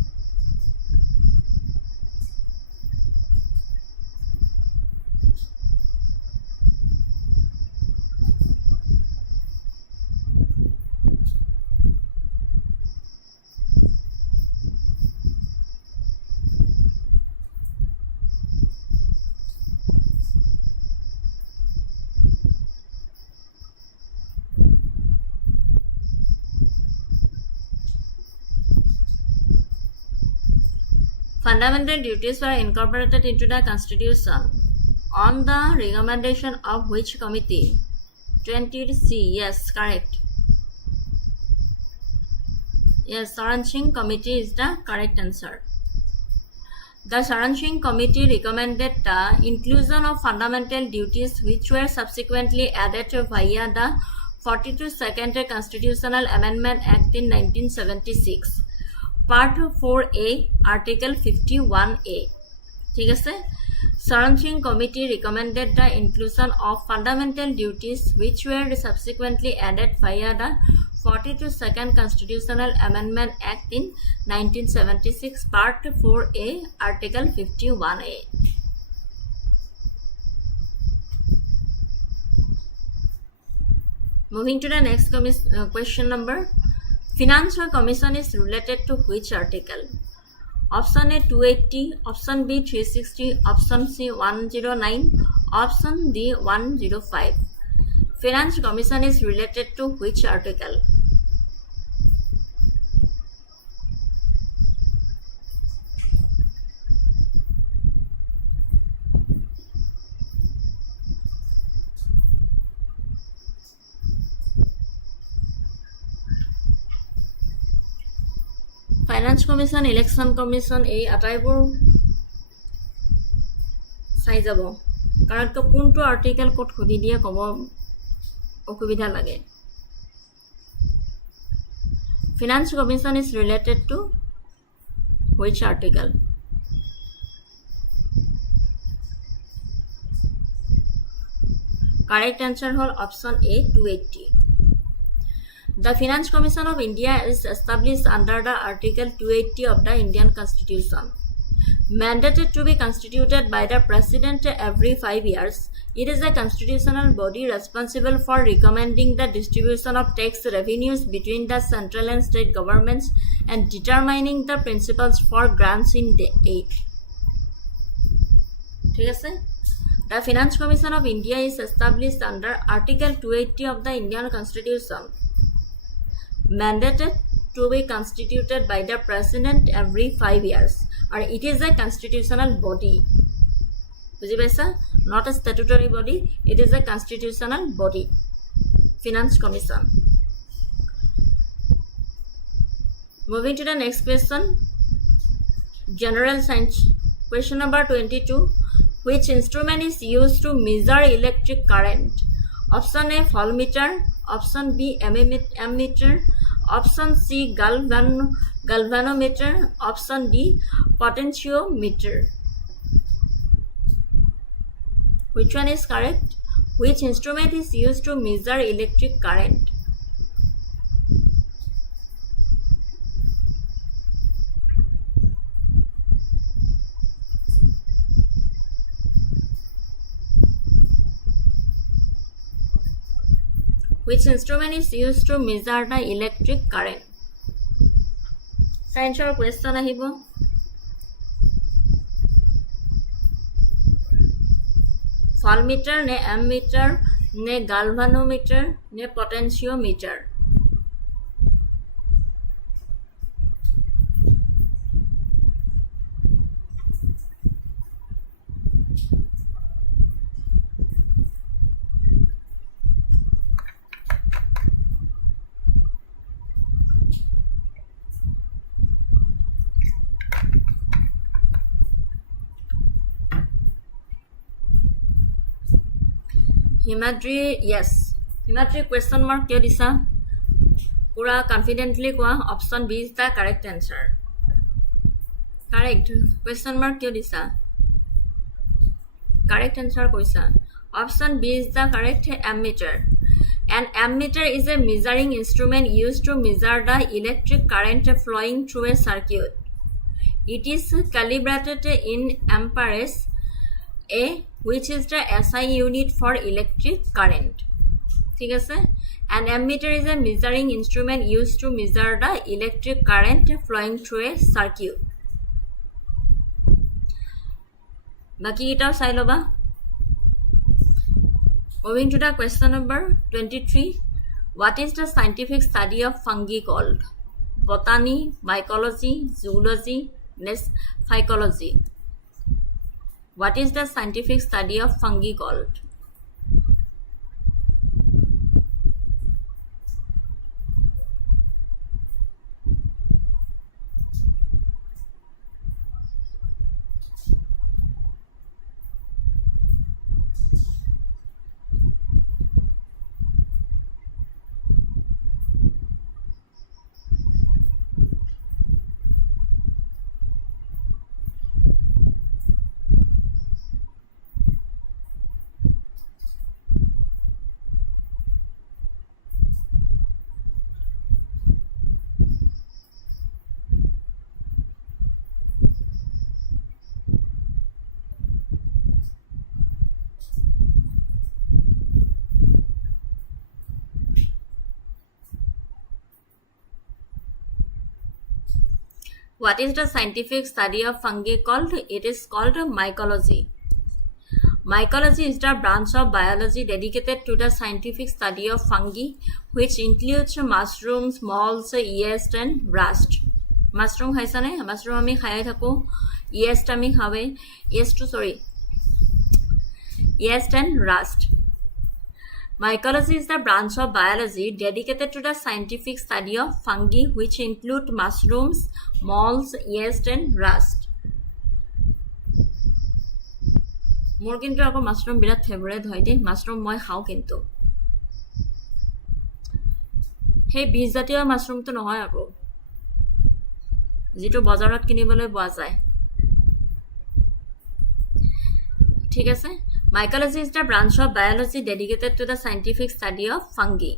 Fundamental duties were incorporated into the Constitution on the recommendation of which committee? 20C, yes, correct. Yes, Saran Singh Committee is the correct answer. The Saran Singh Committee recommended the inclusion of fundamental duties which were subsequently added via the 42nd Constitutional Amendment Act in 1976. Part 4A, Article 51A. ঠিক আছে? Saran Singh Committee recommended the inclusion of fundamental duties which were subsequently added via the 42nd Constitutional Amendment Act in 1976, Part 4A, Article 51A. Moving to the next question number. Finance Commission is related to which article? Option A 280, option B 360, option C 109, option D 105. Finance Commission is related to which article? Finance Commission, Election Commission, এই আটাইবোৰ চাই যাব কাৰণ তো কোনটো article code খুদি দিয়ে কব অসুবিধা লাগে Finance Commission is related to which article? Correct answer hol option A 280. The Finance Commission of India is established under the Article 280 of the Indian Constitution. Mandated to be constituted by the President every 5 years, it is a constitutional body responsible for recommending the distribution of tax revenues between the central and state governments and determining the principles for grants in the aid. The Finance Commission of India is established under Article 280 of the Indian Constitution. Mandated to be constituted by the President every 5 years. Or it is a constitutional body. Not a statutory body, it is a constitutional body. Finance Commission. Moving to the next question. General Science. Question number 22. Which instrument is used to measure electric current? Option A, voltmeter. Option B, ammeter. Option C, galvanometer. Option D, potentiometer. Which one is correct? Which instrument is used to measure electric current? Which instrument is used to measure the electric current? Science or question ahibo. Voltmeter ne ammeter ne galvanometer ne potentiometer. Himadri yes Himadri question mark কিয় দিছা পুৰা confidently কোৱা option B is the correct answer correct question mark কিয় দিছা correct answer koisa option b is the correct ammeter an ammeter is a measuring instrument used to measure the electric current flowing through a circuit it is calibrated in amperes a which is the SI unit for electric current ঠিক আছে an ammeter is a measuring instrument used to measure the electric current flowing through a circuit বাকি এটাও চাই লবা moving to the question number 23 what is the scientific study of fungi called botany mycology zoology phycology what is the scientific study of fungi called What is the scientific study of fungi called? It is called mycology. Mycology is the branch of biology dedicated to the scientific study of fungi, which includes mushrooms, molds, yeast, and rust. Mushroom haisane? Mushroom ami khaya thako. Yeast ami khave. Yeast and rust. Mycology is the branch of biology dedicated to the scientific study of fungi, which include mushrooms, molds, yeast, and rust. More kintu ako mushroom birat favorite hoy de mushroom moi khao kintu. Hey beej jatiyo mushroom to nohoy ako. Jitu bazarat kinibole poa jay. ঠিক আছে Mycology is the branch of biology dedicated to the scientific study of fungi.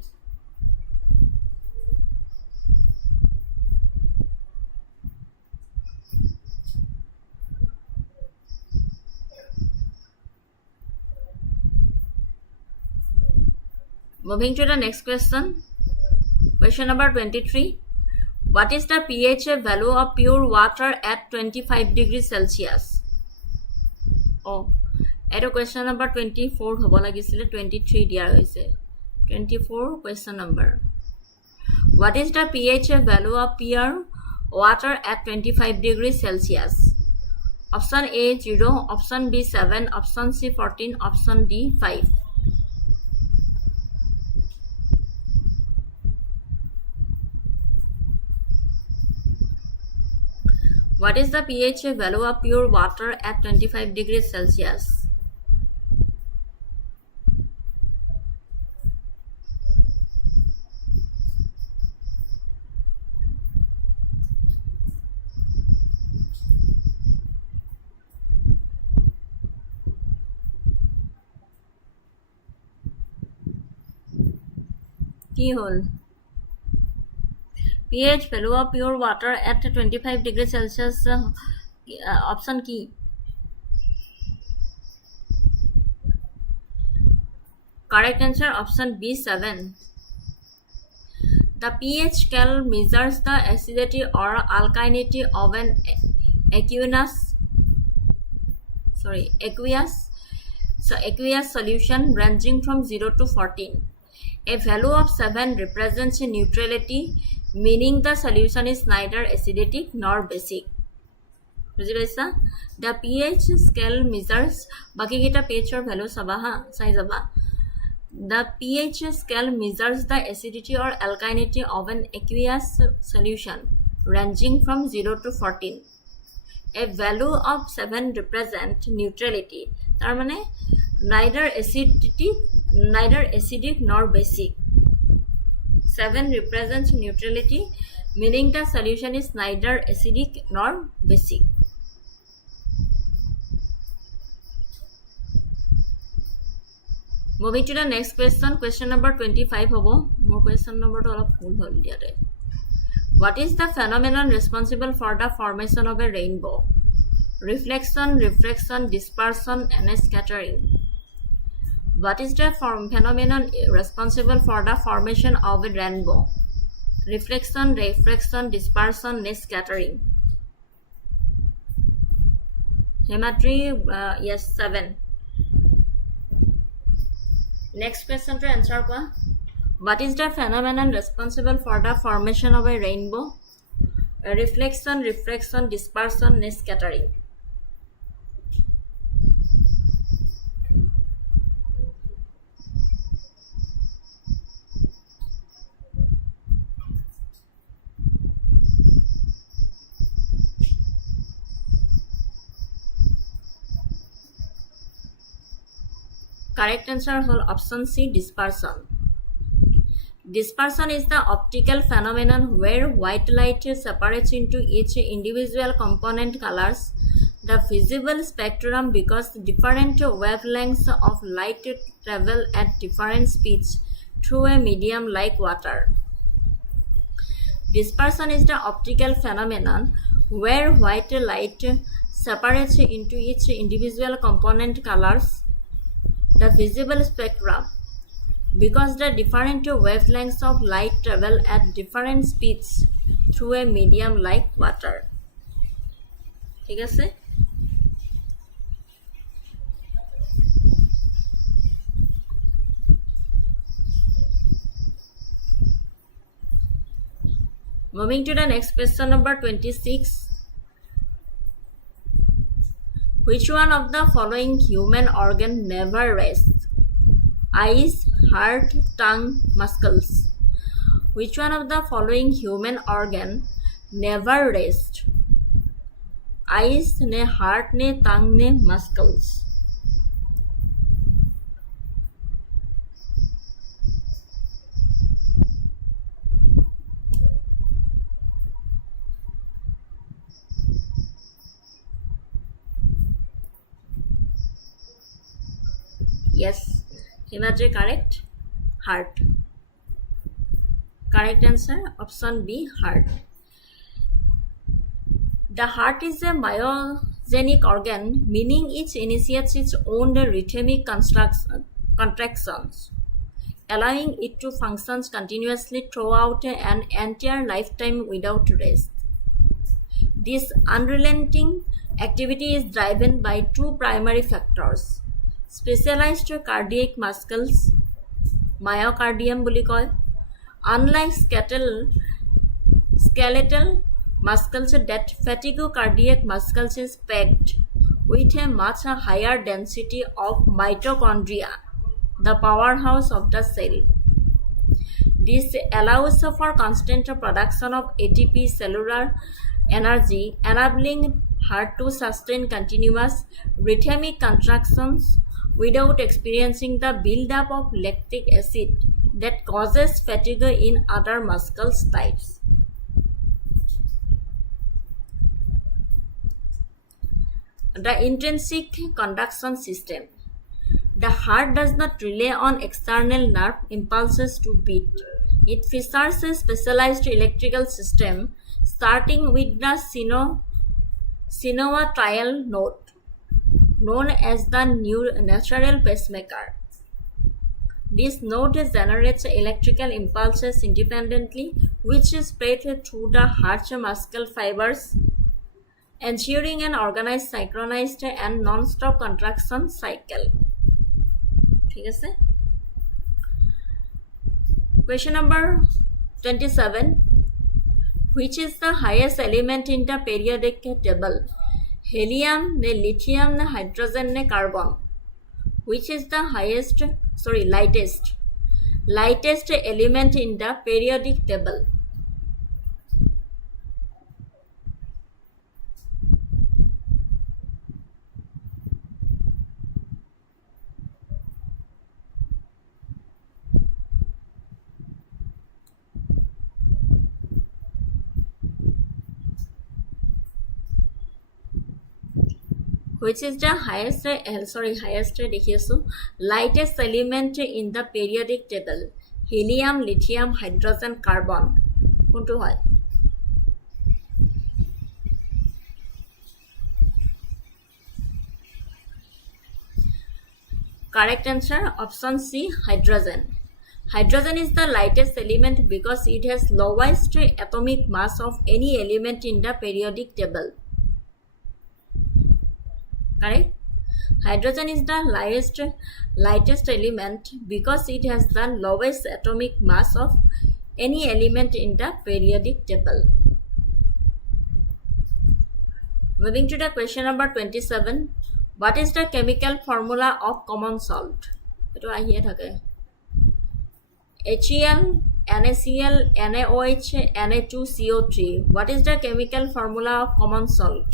Moving to the next question. Question number 23. What is the pH value of pure water at 25 degrees Celsius? Oh. Eto question number 24 hobo lagisile 23 dia hoise 24 question number what is the pH value of pure water at 25 degrees Celsius option A 0 option B 7 option C 14 option D 5 what is the pH value of pure water at 25 degrees Celsius কি হল pH value of pure water at 25 degrees Celsius option কি correct answer option B7 the pH scale measures the acidity or alkalinity of an aqueous solution ranging from 0 to 14 A value of 7 represents neutrality, meaning the solution is neither acidic nor basic. The pH scale measures baki kita pH or value sabaha sai jaba. The pH scale measures the acidity or alkalinity of an aqueous solution ranging from 0 to 14. A value of 7 represents neutrality. Tar mane neither acidity neither acidic nor basic. 7 represents neutrality, meaning the solution is neither acidic nor basic. Moving to the next question number 25 hobo. More question number to all full holiday. What is the phenomenon responsible for the formation of a rainbow? Reflection, refraction, dispersion, and scattering. What is the phenomenon responsible for the formation of a rainbow? Reflection, refraction, dispersion, and scattering. Geometry, yes, 7. Next question to answer. What is the phenomenon responsible for the formation of a rainbow? Reflection, refraction, dispersion, and scattering. Correct answer is option C, dispersion. Dispersion is the optical phenomenon where white light separates into each individual component colors the visible spectrum because different wavelengths of light travel at different speeds through a medium like water. Dispersion is the optical phenomenon where white light separates into each individual component colors the visible spectrum because the different wavelengths of light travel at different speeds through a medium like water. ঠিক আছে? Moving to the next question number 26. Which one of the following human organ never rests? Eyes, heart, tongue, muscles. Which one of the following human organ never rests? Eyes ne, heart ne, tongue ne, muscles. Yes, Himadri correct. Heart. Correct answer option B, heart. The heart is a myogenic organ, meaning it initiates its own rhythmic contractions, allowing it to function continuously throughout an entire lifetime without rest. This unrelenting activity is driven by two primary factors: specialized cardiac muscles, myocardium বুলি কয়. Unlike skeletal muscles, that fatigue cardiac muscles is packed with a much higher density of mitochondria, the powerhouse of the cell. This allows for constant production of ATP cellular energy, enabling heart to sustain continuous rhythmic contractions without experiencing the buildup of lactic acid that causes fatigue in other muscle types. The intrinsic conduction system. The heart does not rely on external nerve impulses to beat. It features a specialized electrical system starting with the sinoatrial node, known as the natural pacemaker. This node generates electrical impulses independently, which is spread through the heart muscle fibers, ensuring an organized, synchronized, and non-stop contraction cycle. Okay? Question number 27. Which is the highest element in the periodic table? Helium, lithium, hydrogen, carbon. Which is the lightest element in the periodic table? Which is the highest দেখি আছো lightest element in the periodic table? Helium, lithium, hydrogen, carbon. কোনটো হয়? Correct answer option C, hydrogen. Hydrogen is the lightest element because it has lowest atomic mass of any element in the periodic table. Correct? Hydrogen is the lightest element because it has the lowest atomic mass of any element in the periodic table. Moving to the question number 27. What is the chemical formula of common salt? Eto ahiye thake. HEl, NaCl, NaOH, Na2CO3. What is the chemical formula of common salt?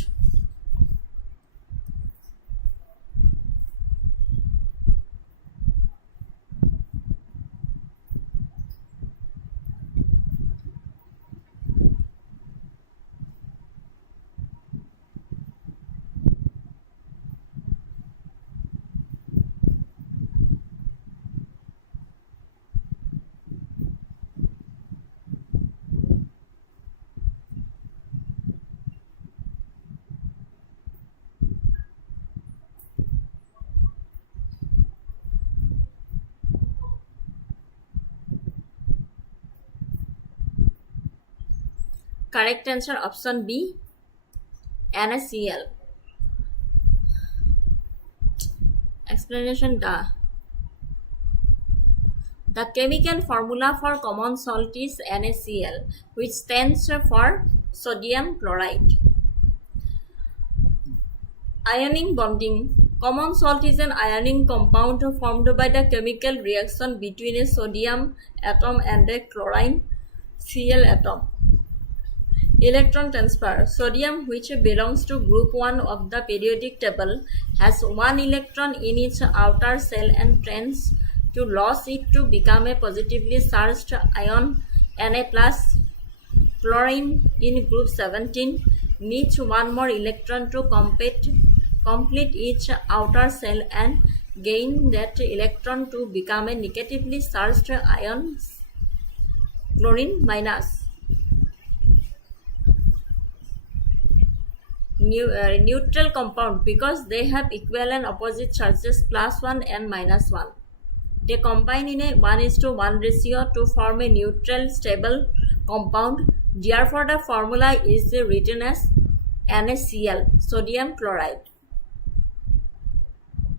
Correct answer option B, NaCl. Explanation da. The chemical formula for common salt is NaCl, which stands for sodium chloride. Ionic bonding. Common salt is an ionic compound formed by the chemical reaction between a sodium atom and a chlorine Cl atom. Electron transfer. Sodium, which belongs to group 1 of the periodic table, has 1 electron in its outer shell and tends to lose it to become a positively charged ion Na+. Chlorine in group 17 needs 1 more electron to complete its outer shell and gain that electron to become a negatively charged ion chlorine minus. Neutral compound because they have equal and opposite charges +1 and -1. They combine in a 1:1 ratio to form a neutral stable compound. Therefore, the formula is written as NaCl, sodium chloride.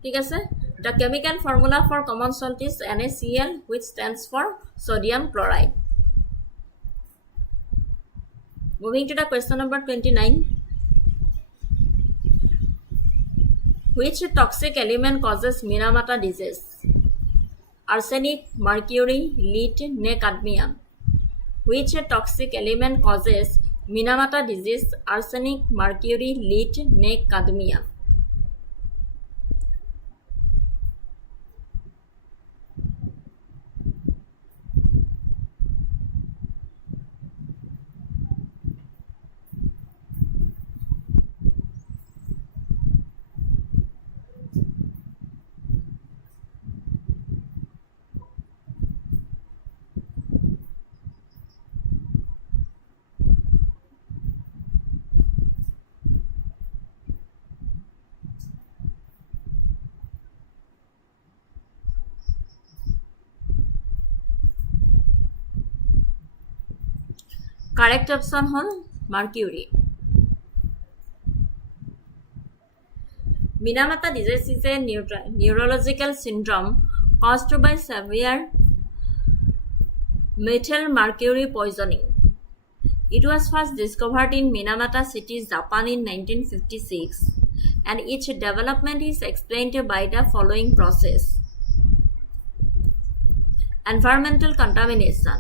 ঠিক আছে? The chemical formula for common salt is NaCl, which stands for sodium chloride. Moving to the question number 29. Which toxic element causes Minamata disease? Arsenic, mercury, lead, ne cadmium. Which toxic element causes Minamata disease? Arsenic, mercury, lead, ne cadmium. Correct option হল mercury. Minamata disease is a neurological syndrome caused by severe methyl mercury poisoning. It was first discovered in Minamata City, Japan in 1956, and its development is explained by the following process. Environmental contamination.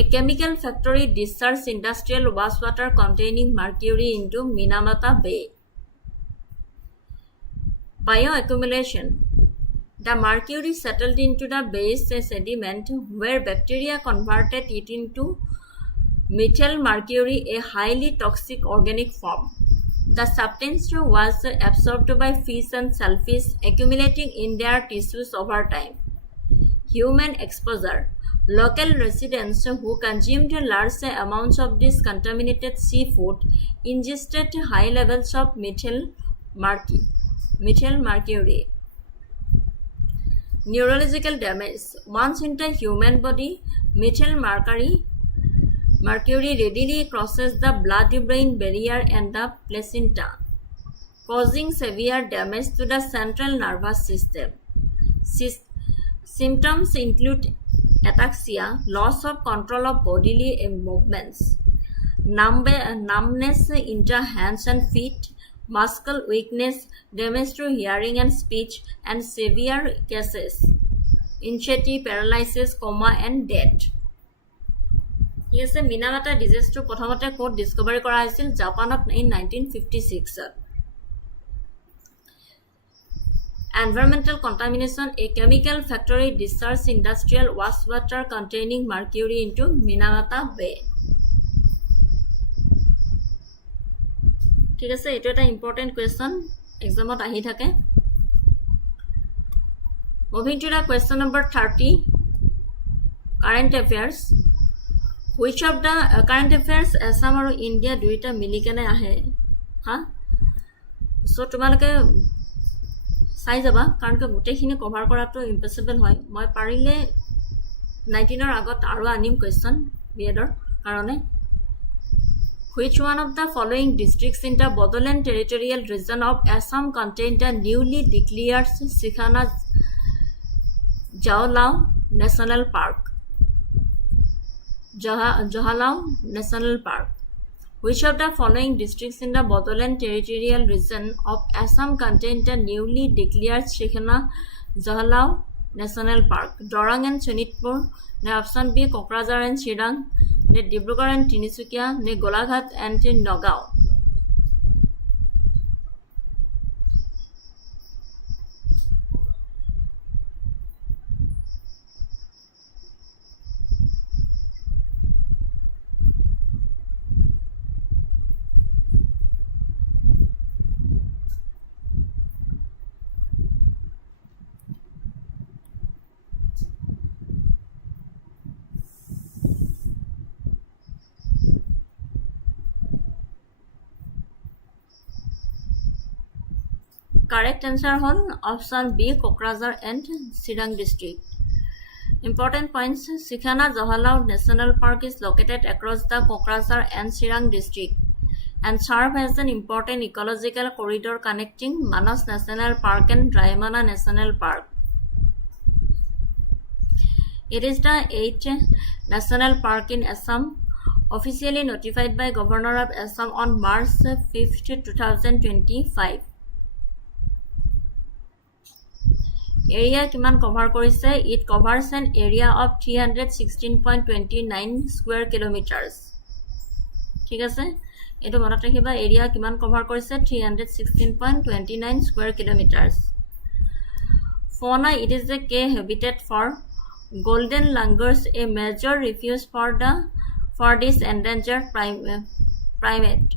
A chemical factory discharged industrial wastewater containing mercury into Minamata Bay. Bioaccumulation. The mercury settled into the bay's sediment where bacteria converted it into methyl mercury, a highly toxic organic form. The substance was absorbed by fish and shellfish, accumulating in their tissues over time. Human exposure. Local residents who consumed large amounts of this contaminated seafood ingested high levels of methyl mercury. Neurological damage. Once in the human body, methyl mercury readily crosses the blood-brain barrier and the placenta, causing severe damage to the central nervous system. Symptoms include ataxia, loss of control of bodily movements, numbness in the hands and feet, muscle weakness, damage to hearing and speech, and severe cases, insanity, paralysis, coma, and death. ঠিক আছে, মিনামাটা ডিজিজটো প্ৰথমতে ক'ত discovery কৰা হৈছিল? জাপানত in 1956. Environmental contamination. A chemical factory discharged industrial wastewater containing mercury into Minamata Bay. ঠিক আছে, এইটো এটা ইম্পৰ্টেণ্ট কুৱেশ্যন, এক্সামত আহি থাকে। Moving to the question number 30, current affairs. Which of the current affairs Assam আৰু ইণ্ডিয়া দুইটা মিলি কেনে আহে? হা, চ' তোমালোকে চাই যাবা, কাৰণ গোটেইখিনি কভাৰ কৰাটো ইম্পচিবল হয়। মই পাৰিলে 19ৰ আগত আৰু আনিম কুৱেশ্যন B.EDৰ কাৰণে। Which one of the following districts in the Bodoland territorial region of Assam contain the newly declared Sikhana Jahalao National Park? Jahalao National Park. Which of the following districts in the Bodoland territorial region of Assam contain the newly declared Sikhana Jahalao National Park? Dorang and Sonitpur, ne option B Kokrajhar and Chirang, ne Dibrugarh and Tinisukia, ne Golaghat and Nagaon. Correct answer hol option B Kokrajhar and Chirang district. Important points. Sikhana Jahalao National Park is located across the Kokrajhar and Chirang district and serve as an important ecological corridor connecting Manas National Park and Raimana National Park. It is the 8th national park in Assam, officially notified by Governor of Assam on March 5, 2025. Area কিমান cover কৰিছে? It covers an area of 316.29 square kilometers. ঠিক আছে, এইটো মনত ৰাখিবা, area কিমান cover কৰিছে? 316.29 square kilometers. Fauna. It is the key habitat for golden langurs, a major refuge for this endangered primate.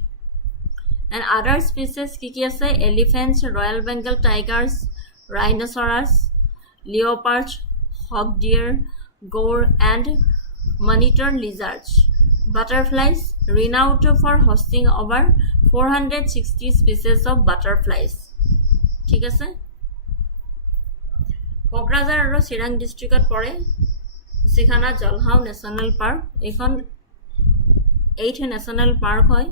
And other species কি কি আছে? Elephants, Royal Bengal tigers, rhinoceros, leopards, hog deer, gaur, and monitor lizards. Butterflies, renowned for hosting over 460 species of butterflies. ঠিক আছে, কোকৰাঝাৰ আৰু চিৰাং ডিষ্ট্ৰিক্টত পৰে সিখানা জলহাও national park. এইখন 8th national park হয়।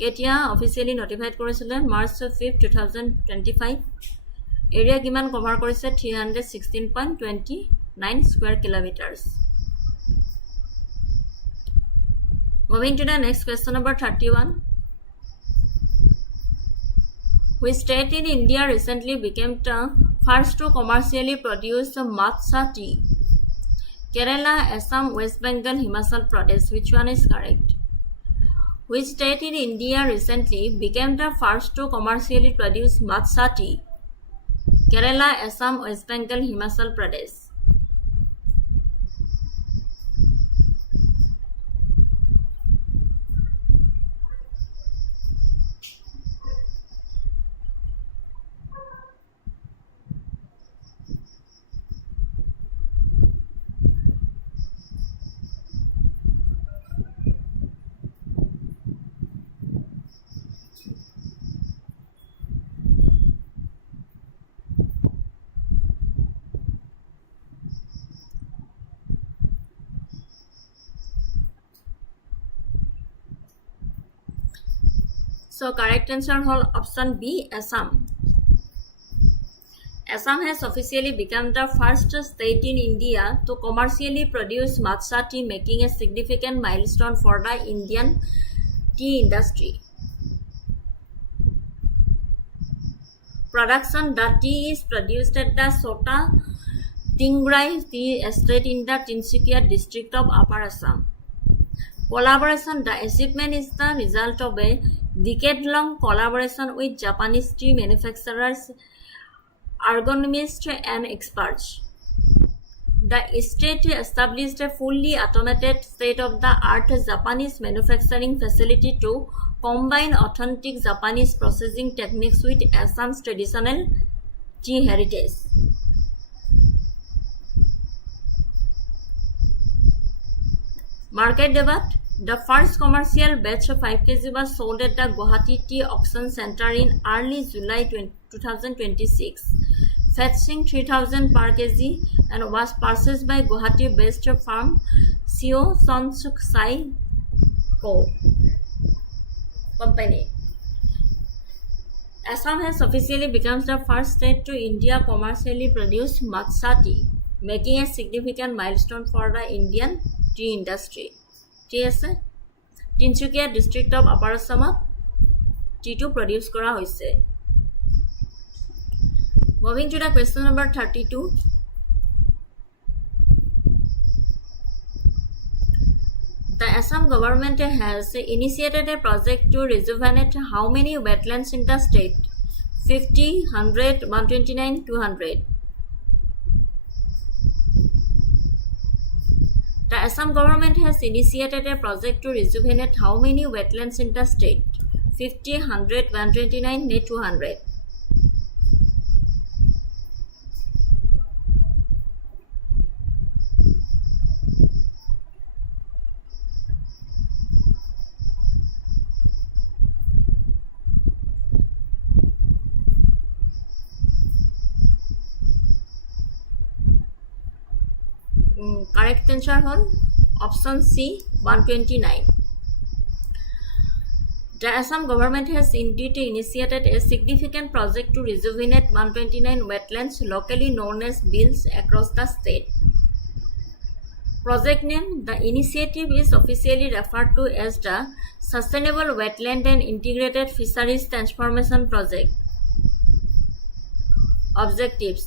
কেতিয়া অফিচিয়েলি নটিফাইড কৰিছিলে? March 5, 2025. এৰিয়া কিমান কভাৰ কৰিছে? 316.29 square kilometers. Moving to the next question number 31. Which state in India recently became the first to commercially produce matcha tea? Kerala, Assam, West Bengal, Himachal Pradesh. Which one is correct? Which state in India recently became the first to commercially produce matcha tea? Kerala, Assam, West Bengal, Himachal Pradesh. So correct answer hol option B, Assam. Assam has officially become the first state in India to commercially produce matcha tea, making a significant milestone for the Indian tea industry. Production: the tea is produced at the Sota Tingrai Tea Estate in the Tinsukia district of Upper Assam. Collaboration: the achievement is the result of a decade-long collaboration with Japanese tea manufacturers, agronomists, and experts. The state established a fully automated state-of-the-art Japanese manufacturing facility to combine authentic Japanese processing techniques with Assam's traditional tea heritage. Market debut: the first commercial batch of 5 kg was sold at the Gauhati Tea Auction Center in early July 2026, fetching 3,000 per kg, and was purchased by Guwahati-based firm Seo Sonchuk Sai Co. Company. Assam has officially become the first state to India commercially produce matcha tea, making a significant milestone for the Indian tea industry. ঠিক আছে, Tinsukia district of upper আসামত Tito produce কৰা হৈছে। Moving to the question number 32। The Assam government has initiated a project to rejuvenate how many wetlands in the state? 50, 100, 129, 200. The Assam government has initiated a project to rejuvenate how many wetlands in the state? 50, 100, 129, 200. Correct answer hol option C, 129. The Assam government has indeed initiated a significant project to rejuvenate 129 wetlands locally known as bills across the state. Project name: the initiative is officially referred to as the Sustainable Wetland and Integrated Fisheries Transformation Project. Objectives: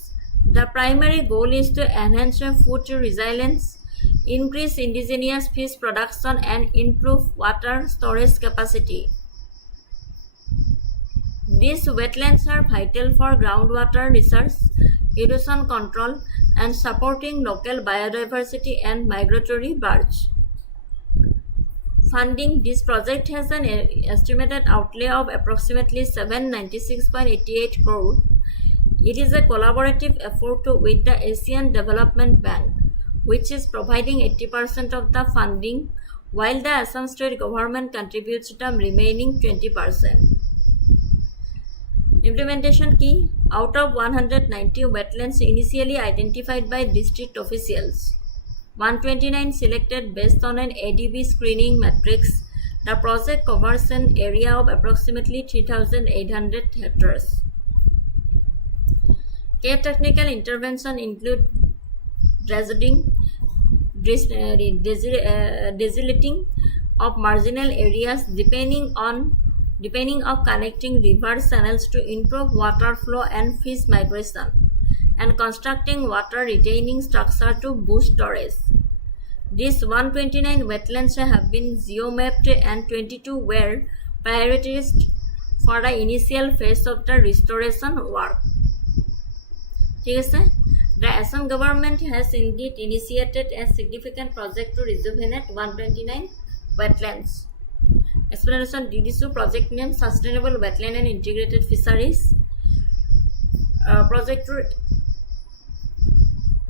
the primary goal is to enhance food resilience, increase indigenous fish production, and improve water storage capacity. These wetlands are vital for groundwater research, erosion control, and supporting local biodiversity and migratory birds. Funding: this project has an estimated outlay of approximately 796.88 crore. It is a collaborative effort with the Asian Development Bank, which is providing 80% of the funding, while the Assam state government contributes the remaining 20%. Implementation key: out of 190 wetlands initially identified by district officials, 129 selected based on an ADB screening matrix. The project covers an area of approximately 3,800 hectares. Technical intervention include dredging, desolating of marginal areas, depending of connecting river channels to improve water flow and fish migration, and constructing water retaining structure to boost storage. These 129 wetlands have been geomapped and 22 were prioritized for the initial phase of the restoration work. ঠিক আছে, the Assam government has indeed initiated a significant project to rejuvenate 129 wetlands. Explanation দি দিছো। project name Sustainable Wetland and Integrated Fisheries. projectৰ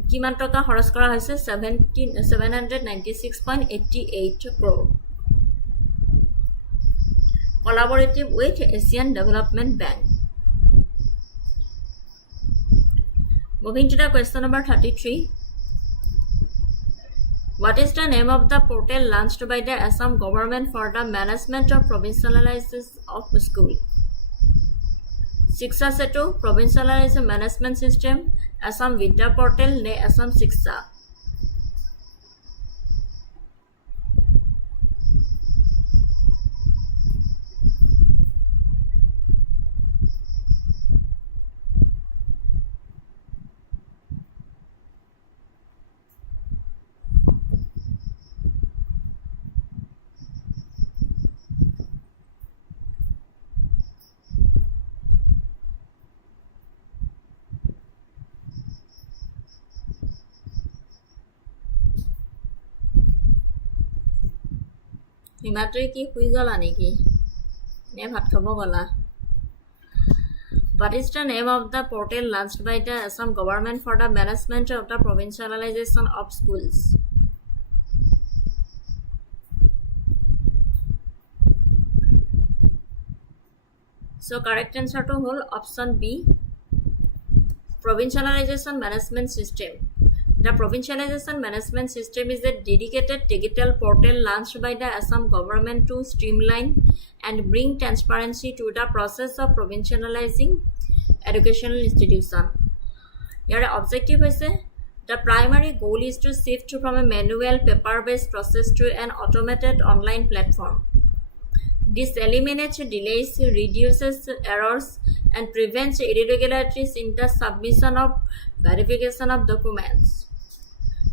কিমান টকা খৰচ কৰা হৈছে? 796.88 crore. Collaborative with Asian Development Bank. Moving to the question number 33. What is the name of the portal launched by the Assam government for the management of provincialization of school? Shiksha Setu, provincialized management system, Assam Vidya portal, ne Assam Shiksha. হিমাত্ৰী কি শুই গলা নেকি নে ভাত খাব গলা What is the name of the portal launched by the Assam government for the management of the provincialization of schools? So correct answer to whole option B, provincialization management system. The provincialization management system is a dedicated digital portal launched by the Assam government to streamline and bring transparency to the process of provincializing educational institution. Your objective is the primary goal is to shift from a manual paper-based process to an automated online platform. This eliminates delays, reduces errors, and prevents irregularities in the submission of verification of documents.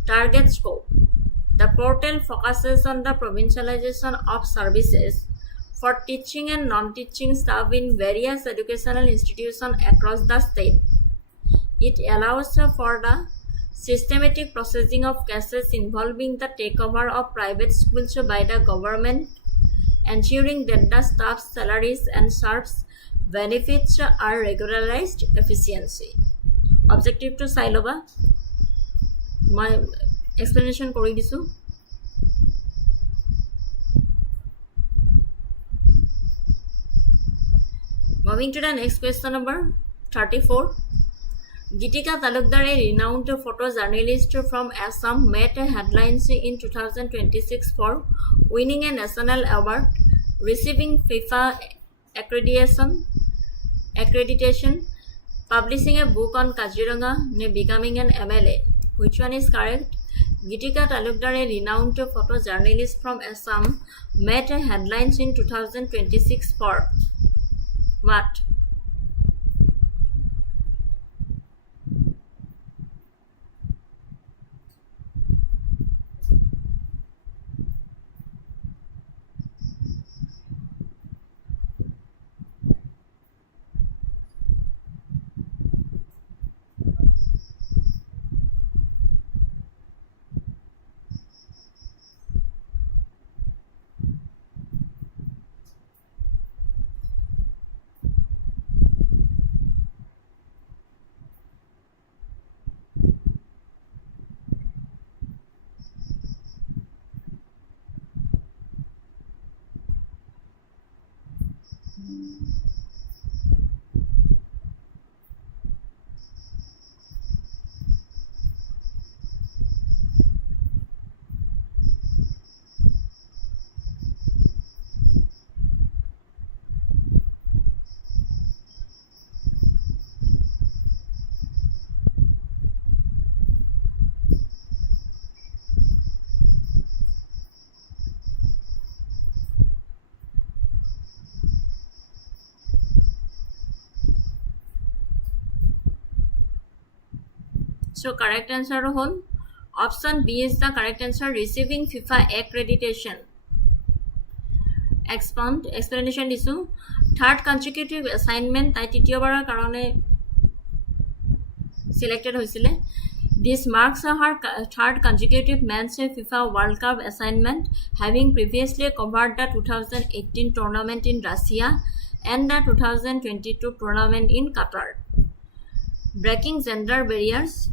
Target scope. The portal focuses on the provincialization of services for teaching and non-teaching staff in various educational institutions across the state. It allows for the systematic processing of cases involving the takeover of private schools by the government, ensuring that the staff's salaries and SARF's benefits are regularized efficiency. Objective to Sailoba. My explanation কৰি দিছো Moving to the next question number 34. Gitika Talukdar, a renowned photojournalist from Assam, made headlines in 2026 for winning a national award, receiving FIFA accreditation, publishing a book on Kaziranga, becoming an MLA. Which one is correct? Gitika Talukdar, a renowned photojournalist from Assam, made headlines in 2026 for what? So correct answer whole option B is the correct answer, receiving FIFA accreditation. Explanation disu. Third consecutive assignment tai tityobarar karone selected hoisile. This marks her third consecutive men's FIFA World Cup assignment, having previously covered the 2018 tournament in Russia and the 2022 tournament in Qatar. Breaking gender barriers.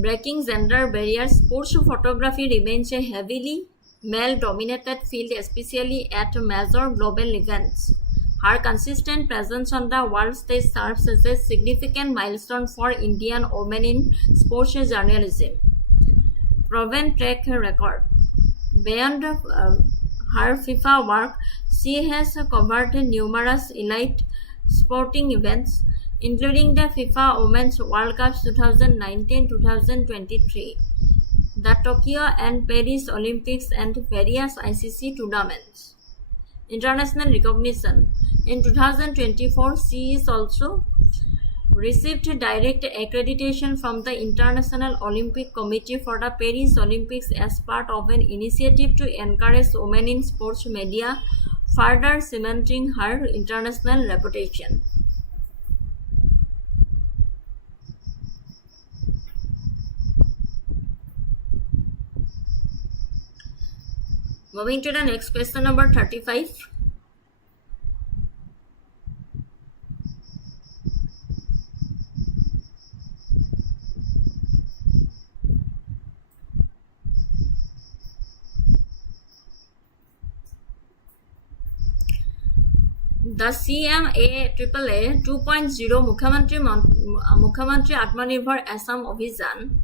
breaking gender barriers, sports photography remains a heavily male-dominated field, especially at major global events. Her consistent presence on the world stage serves as a significant milestone for Indian women in sports journalism. Proven track record. Beyond her FIFA work, she has covered numerous elite sporting events, including the FIFA Women's World Cup 2019-2023, the Tokyo and Paris Olympics, and various ICC tournaments. International recognition. In 2024, she is also received direct accreditation from the International Olympic Committee for the Paris Olympics as part of an initiative to encourage women in sports media, further cementing her international reputation. Moving to the next question, number 35. The CMA AAA 2.0 Mukhyamantri Atmanirbhar Assam Abhijan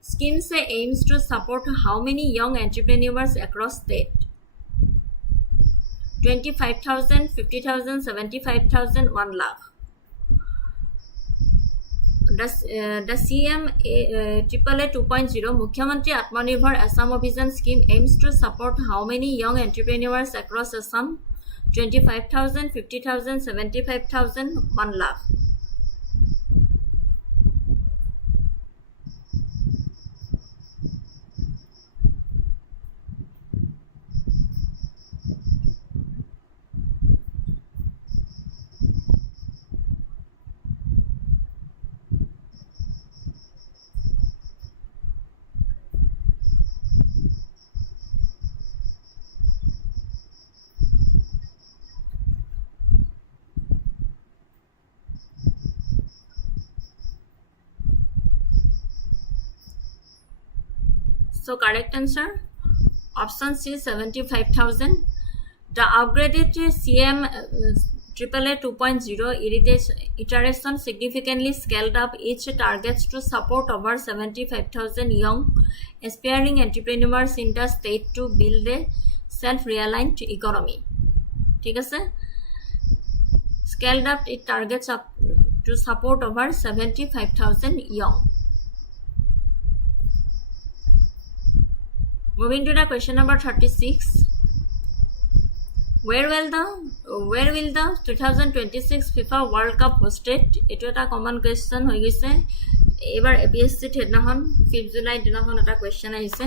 scheme aims to support how many young entrepreneurs across state? 25,000, 50,000, 75,000, 1 lakh. The CMA AAA 2.0 Mukhyamantri Atmanirbhar Assam Abhijan scheme aims to support how many young entrepreneurs across Assam? 25,000, 50,000, 75,000, 1 lakh. So correct answer, option C, 75,000. The upgraded CM AAA 2.0 iteration significantly scaled up each targets to support over 75,000 young aspiring entrepreneurs in the state to build a self-reliant economy. ঠিক আছে? Scaled up its targets up to support over 75,000 young. Moving to the question number 36. Where will the 2026 FIFA World Cup hosted? Eto eta common question hoi gise. Ebar APSC thednahon 5th July dinahon eta question ahise.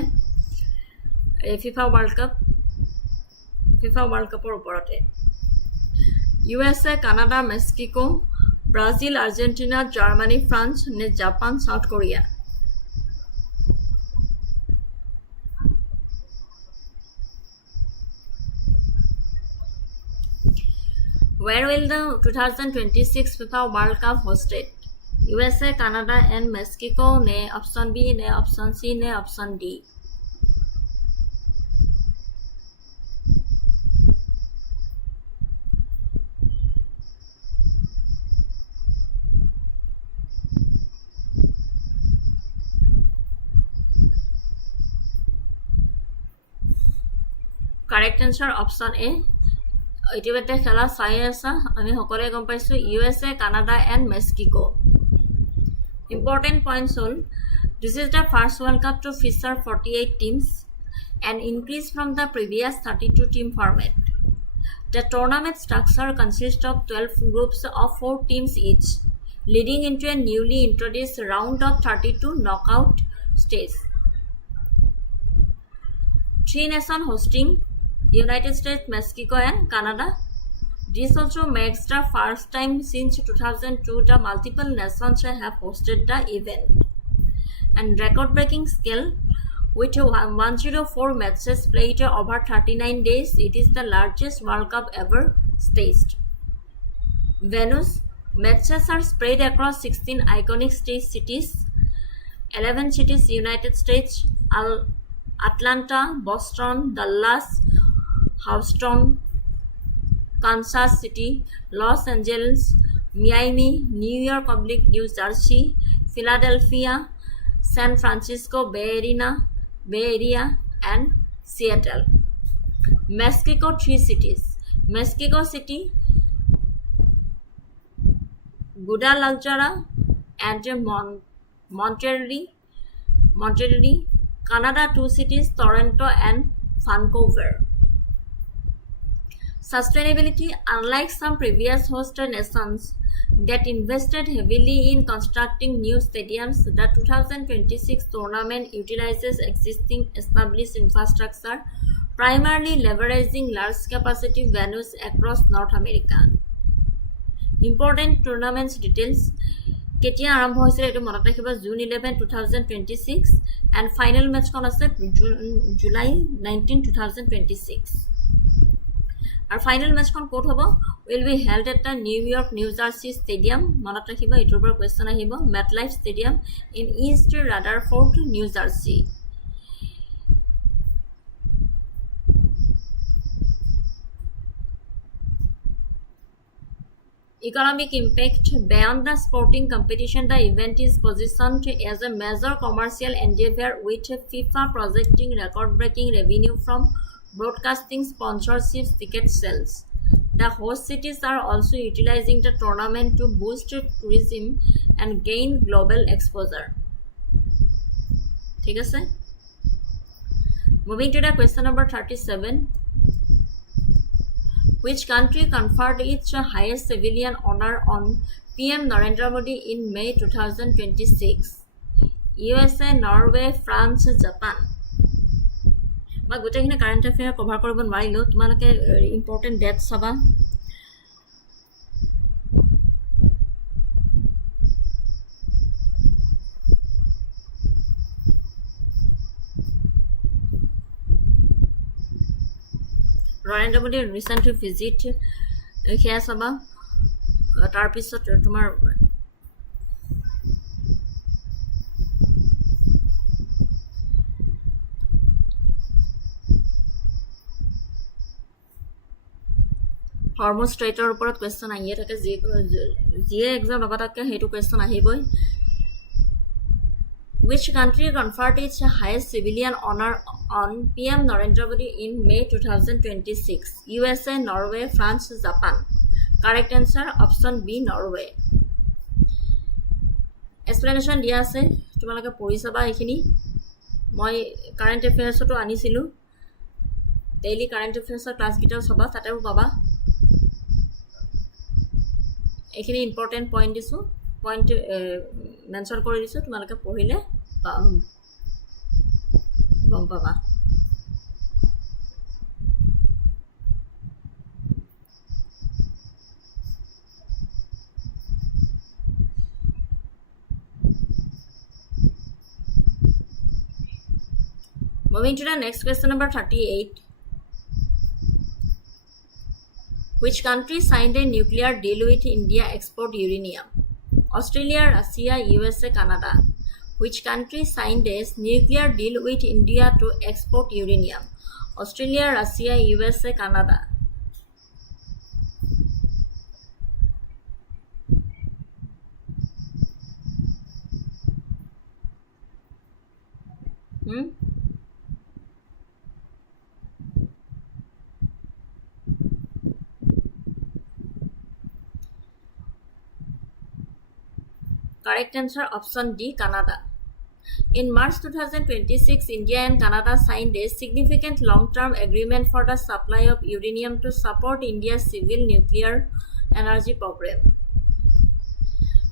FIFA World Cup or oporote. USA, Canada, Mexico, Brazil, Argentina, Germany, France, Japan, South Korea. Where will the 2026 FIFA World Cup hosted? USA, Canada, and Mexico. Ne option B, ne option C, ne option D. Correct answer, option A. ইতিমধ্যে খেলা চাই আছা আমি সকলোৱে গম পাইছো USA, Canada and Mexico. Important points all. This is the first World Cup to feature 48 teams, an increase from the previous 32 team format. The tournament structure consists of 12 groups of 4 teams each, leading into a newly introduced round of 32 knockout stage. 3 nations hosting: United States, Mexico and Canada. This also makes the first time since 2002 the multiple nations have hosted the event. And record-breaking scale, with 104 matches played over 39 days, it is the largest World Cup ever staged. Venues: Matches are spread across 16 iconic state cities, 11 cities, United States, Atlanta, Boston, Dallas, Houston, Kansas City, Los Angeles, Miami, New York, New Jersey, Philadelphia, San Francisco, Bay Area, and Seattle. Mexico, 3 cities. Mexico City, Guadalajara, and Monterrey. Canada, 2 cities, Toronto and Vancouver. Sustainability. Unlike some previous host nations that invested heavily in constructing new stadiums, the 2026 tournament utilizes existing established infrastructure, primarily leveraging large-capacity venues across North America. Important tournaments details. কেতিয়া আৰম্ভ হৈছিল এটো মনত ৰাখিবা June 11 2026 and final match কোন আছে জুলাই 19 2026 আৰু final match কোন কোট হ'ব will be held at the New York New Jersey Stadium মনত ৰাখিবা এটোৰ পৰা কোৱেশ্চন আহিব MetLife Stadium in East Rutherford New Jersey Economic impact. Beyond the sporting competition, the event is positioned as a major commercial endeavor with FIFA projecting record-breaking revenue from broadcasting sponsorships ticket sales. The host cities are also utilizing the tournament to boost tourism and gain global exposure. ঠিক আছে? Moving to the question number 37. Which country conferred its highest civilian honor on PM Narendra Modi in May 2026? USA, Norway, France, Japan. মই গোটেইখিনি current affair cover কৰিব নোৱাৰিলোঁ তোমালোকে important date চাবা Narendra Modi recently visit here saba tar pisot tomar Hormone straightener oporot question ahiye thake je exam abatakke hetu question ahiboi Which country conferred its highest civilian honor on PM Narendra Modi in May 2026? USA, Norway, France, Japan. Correct answer option B, Norway. Explanation dia ase tumalaka pori saba ekhini moi current affairs to anisilu daily current affairs class gita saba tate baba ekhini important point disu point mention kori disu tumalaka pohile gom paba Moving to the next question number 38 Which country signed a nuclear deal with India export uranium? Australia, Russia, USA, Canada. Which country signed a nuclear deal with India to export uranium? Australia, Russia, USA, Canada. Correct answer option D, Canada. In March 2026, India and Canada signed a significant long-term agreement for the supply of uranium to support India's civil nuclear energy program.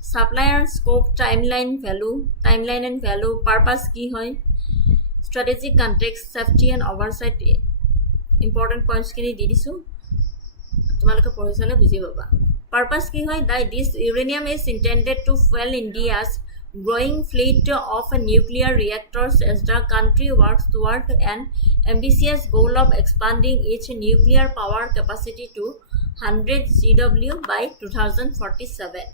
Supply and scope, timeline and value, purpose ki hoy, strategic context, safety and oversight. Important points kini di disu. Tumalaka porisale buji baba. Purpose ki hoy that this uranium is intended to fuel India's growing fleet of nuclear reactors as the country works toward an ambitious goal of expanding its nuclear power capacity to 100 GW by 2047.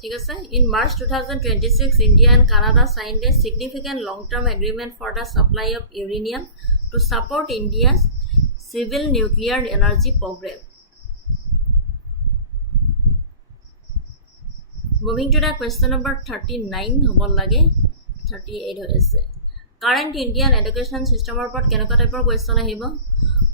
ঠিক আছে? In March 2026, India and Canada signed a significant long-term agreement for the supply of uranium to support India's civil nuclear energy program. Moving to the question number 39, hobol lage 38 hoise. Current Indian education system upon kenaka type of question ahibo.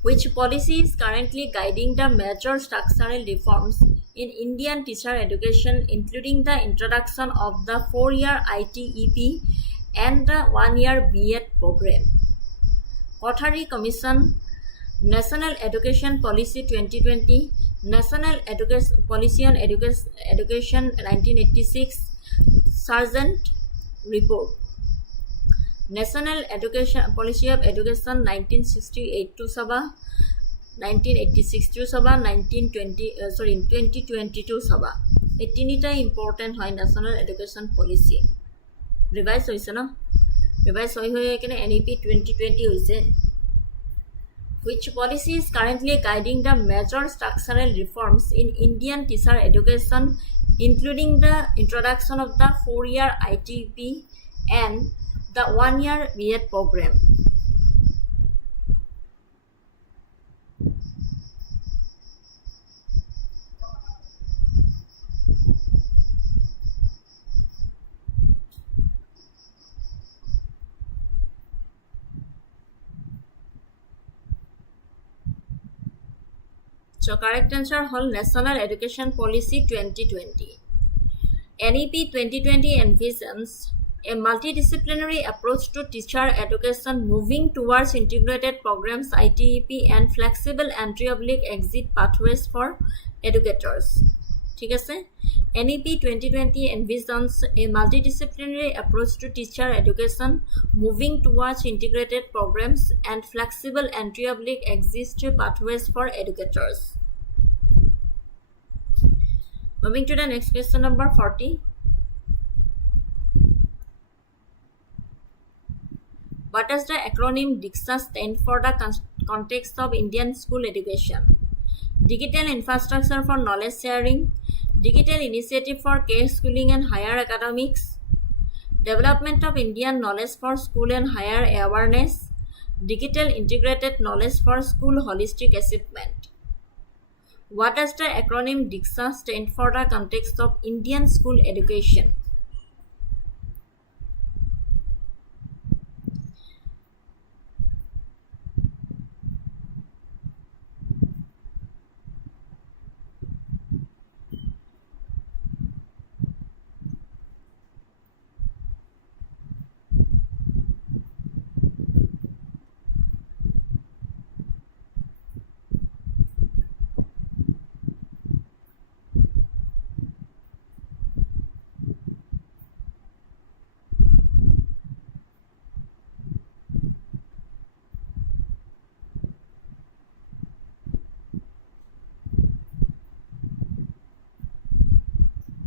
Which policy is currently guiding the major structural reforms in Indian teacher education, including the introduction of the 4-year ITEP and the 1-year B.ED program? Kothari Commission, National Education Policy 2020, National Policy on Education 1986, Sargent Report. National Education Policy of Education 1968 to Sabha, 1986 to Sabha, 2022 Sabha. It is important high National Education Policy. Revise hoise na? Revise hoye kene NEP 2020 hoise. Which policy is currently guiding the major structural reforms in Indian teacher education, including the introduction of the 4-year ITP and the 1-year B.ED program? So correct answer hol National Education Policy 2020. NEP 2020 envisions a multidisciplinary approach to teacher education, moving towards integrated programs, ITEP, and flexible entry/exit pathways for educators. ঠিক আছে? NEP 2020 envisions a multidisciplinary approach to teacher education, moving towards integrated programs and flexible entry/exit pathways for educators. Moving to the next question number 40. What does the acronym DICSA stand for the context of Indian school education? Digital Infrastructure for Knowledge Sharing, Digital Initiative for K-Schooling and Higher Academics, Development of Indian Knowledge for School and Higher Awareness, Digital Integrated Knowledge for School Holistic Achievement. What does the acronym DICSA stand for the context of Indian school education?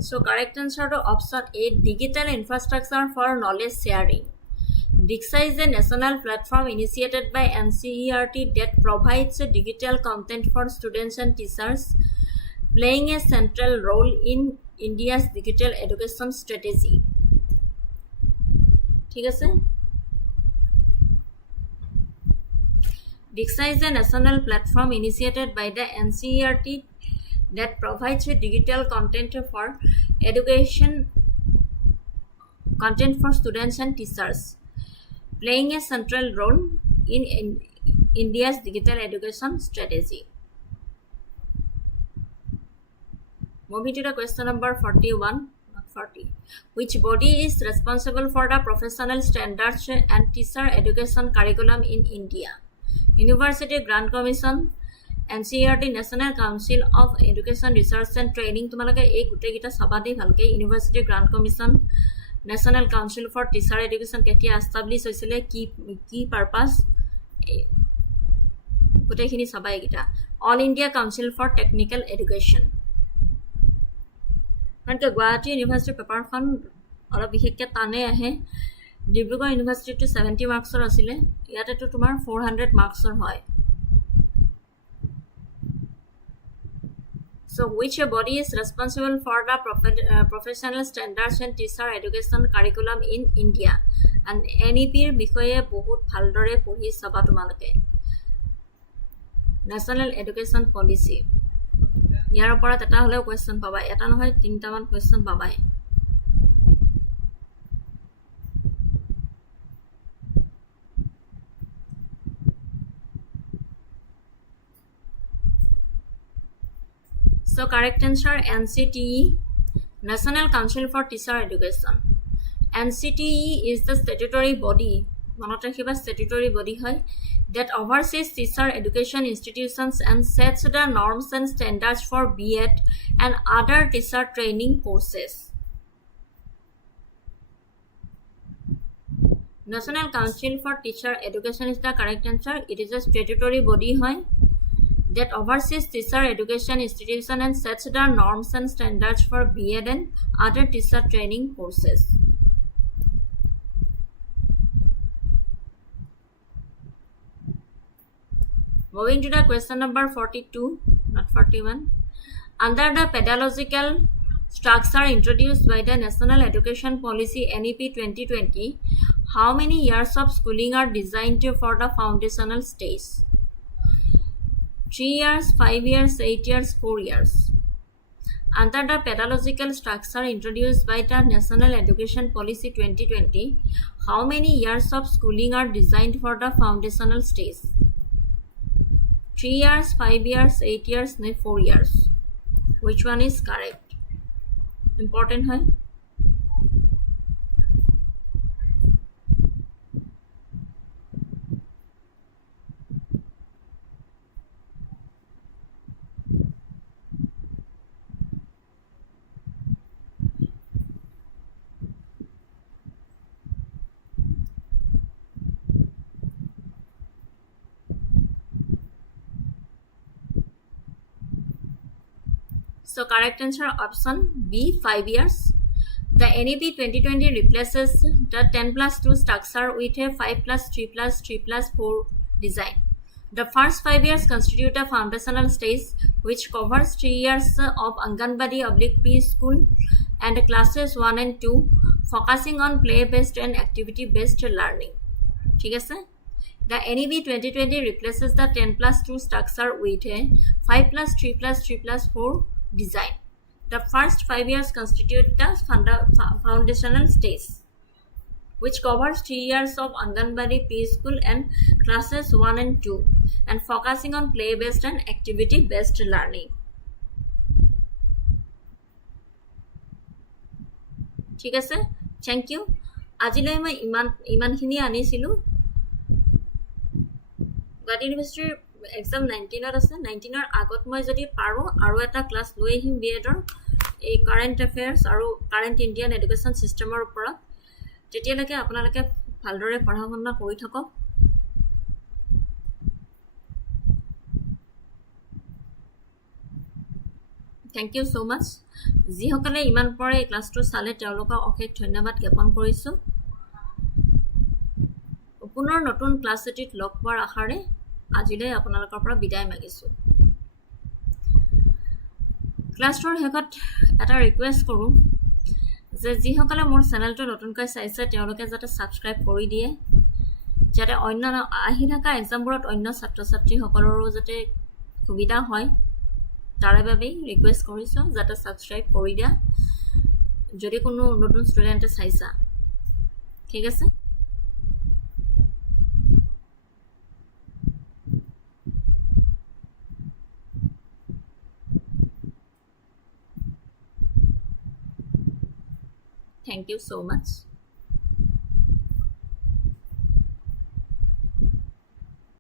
So correct answer to option A, Digital Infrastructure for Knowledge Sharing. DICSA is a national platform initiated by NCERT that provides digital content for students and teachers, playing a central role in India's digital education strategy. ঠিক আছে? DICSA is a national platform initiated by the NCERT that provides digital content for education, content for students and teachers, playing a central role in India's digital education strategy. Moving to the question number 41, not 40. Which body is responsible for the professional standards and teacher education curriculum in India? University Grant Commission, NCERT, National Council of Education Research and Training. তোমালোকে এই গুটেকিটা সাবাদে ভালকে university grant commission, national council for teacher education কেতিয়া establish হৈছিলে, কি purpose, গুটেখিনি সাবা এইকিটা। All India council for technical education. কাৰণ গুৱাহাটী ইউনিভাৰ্সিটিৰ পেপাৰখন অলপ বিশেষকৈ টানে আহে। ডিব্ৰুগড় ইউনিভাৰ্সিটিটো 70 মাৰ্কছৰ আছিলে, ইয়াতেতো তোমাৰ 400 মাৰ্কছৰ হয়। So which body is responsible for the professional standards and teacher education curriculum in India? And NEP বিষয়ে বহুত ভালদৰে পঢ়ি চাবা তোমালোকে National Education Policy ইয়াৰ ওপৰত এটা হলেও কোৱেশ্চন পাবা এটা নহয় তিনটামান কোৱেশ্চন পাবাই So correct answer NCTE National Council for Teacher Education NCTE is the statutory body মনত ৰাখিবা statutory body হয় that oversees teacher education institutions and sets the norms and standards for B.ED and other teacher training courses. National Council for Teacher Education is the correct answer. It is a statutory body that oversees teacher education institutions and sets the norms and standards for B.ED and other teacher training courses. Moving to the question number 42, not 41. Under the pedagogical structure introduced by the National Education Policy NEP 2020, how many years of schooling are designed for the foundational stage? 3 years, 5 years, 8 years, 4 years. Under the pedagogical structure introduced by the National Education Policy 2020, how many years of schooling are designed for the foundational stage? 3 years, 5 years, 8 years, 4 years. Which one is correct? Important hai? So correct answer option B 5 years. The NEP 2020 replaces the 10+2 structure with a 5+3+3+4 design. The first 5 years constitute a foundational stage which covers 3 years of Anganwadi/preschool and classes 1 and 2, focusing on play-based and activity-based learning. ঠিক আছে? The NEP 2020 replaces the 10+2 structure with a 5+3+3+4 design. The first 5 years constitute the foundational stage, which covers 3 years of Anganwadi preschool and classes 1 and 2, and focusing on play-based and activity-based learning. ঠিক আছে? Thank you. আজিলৈ মই ইমানখিনি আনিছিলো Gauhati University exam 19 আছে 19 আগত মই যদি পাৰো আৰু এটা ক্লাস লৈ আহিম B.ED এই কারেন্ট অ্যাফেয়ার্স আৰু কারেন্ট ইন্ডিয়ান এডুকেশন সিস্টেমৰ ওপৰত তেতিয়ালৈকে আপোনালোকে ভালদৰে পঢ়া শুনা কৰি থাকক থ্যাংক ইউ সো মাচ যি সকলে ইমান পৰে এই ক্লাসটো চালে তেওঁলোকক অশেষ ধন্যবাদ জ্ঞাপন কৰিছো পুনৰ নতুন ক্লাস এটিত লগ পোৱাৰ আশাৰে আজিলৈ আপোনালোকৰ পৰা বিদায় মাগিছো ক্লাসটোৰ শেষত এটা ৰিকুৱেষ্ট কৰো যে যি সকলে মোৰ চেনেলটো নতুনকৈ চাইছে তেওঁলোকে যাতে সাবস্ক্ৰাইব কৰি দিয়ে যাতে অন্য আহি থকা এক্সামবোৰত অন্য ছাত্ৰ ছাত্ৰী সকলৰো যাতে সুবিধা হয় তাৰে বাবে ৰিকুৱেষ্ট কৰিছো যাতে সাবস্ক্ৰাইব কৰি দিয়া যদি কোনো নতুন ষ্টুডেণ্টে চাইছা ঠিক আছে Thank you so much.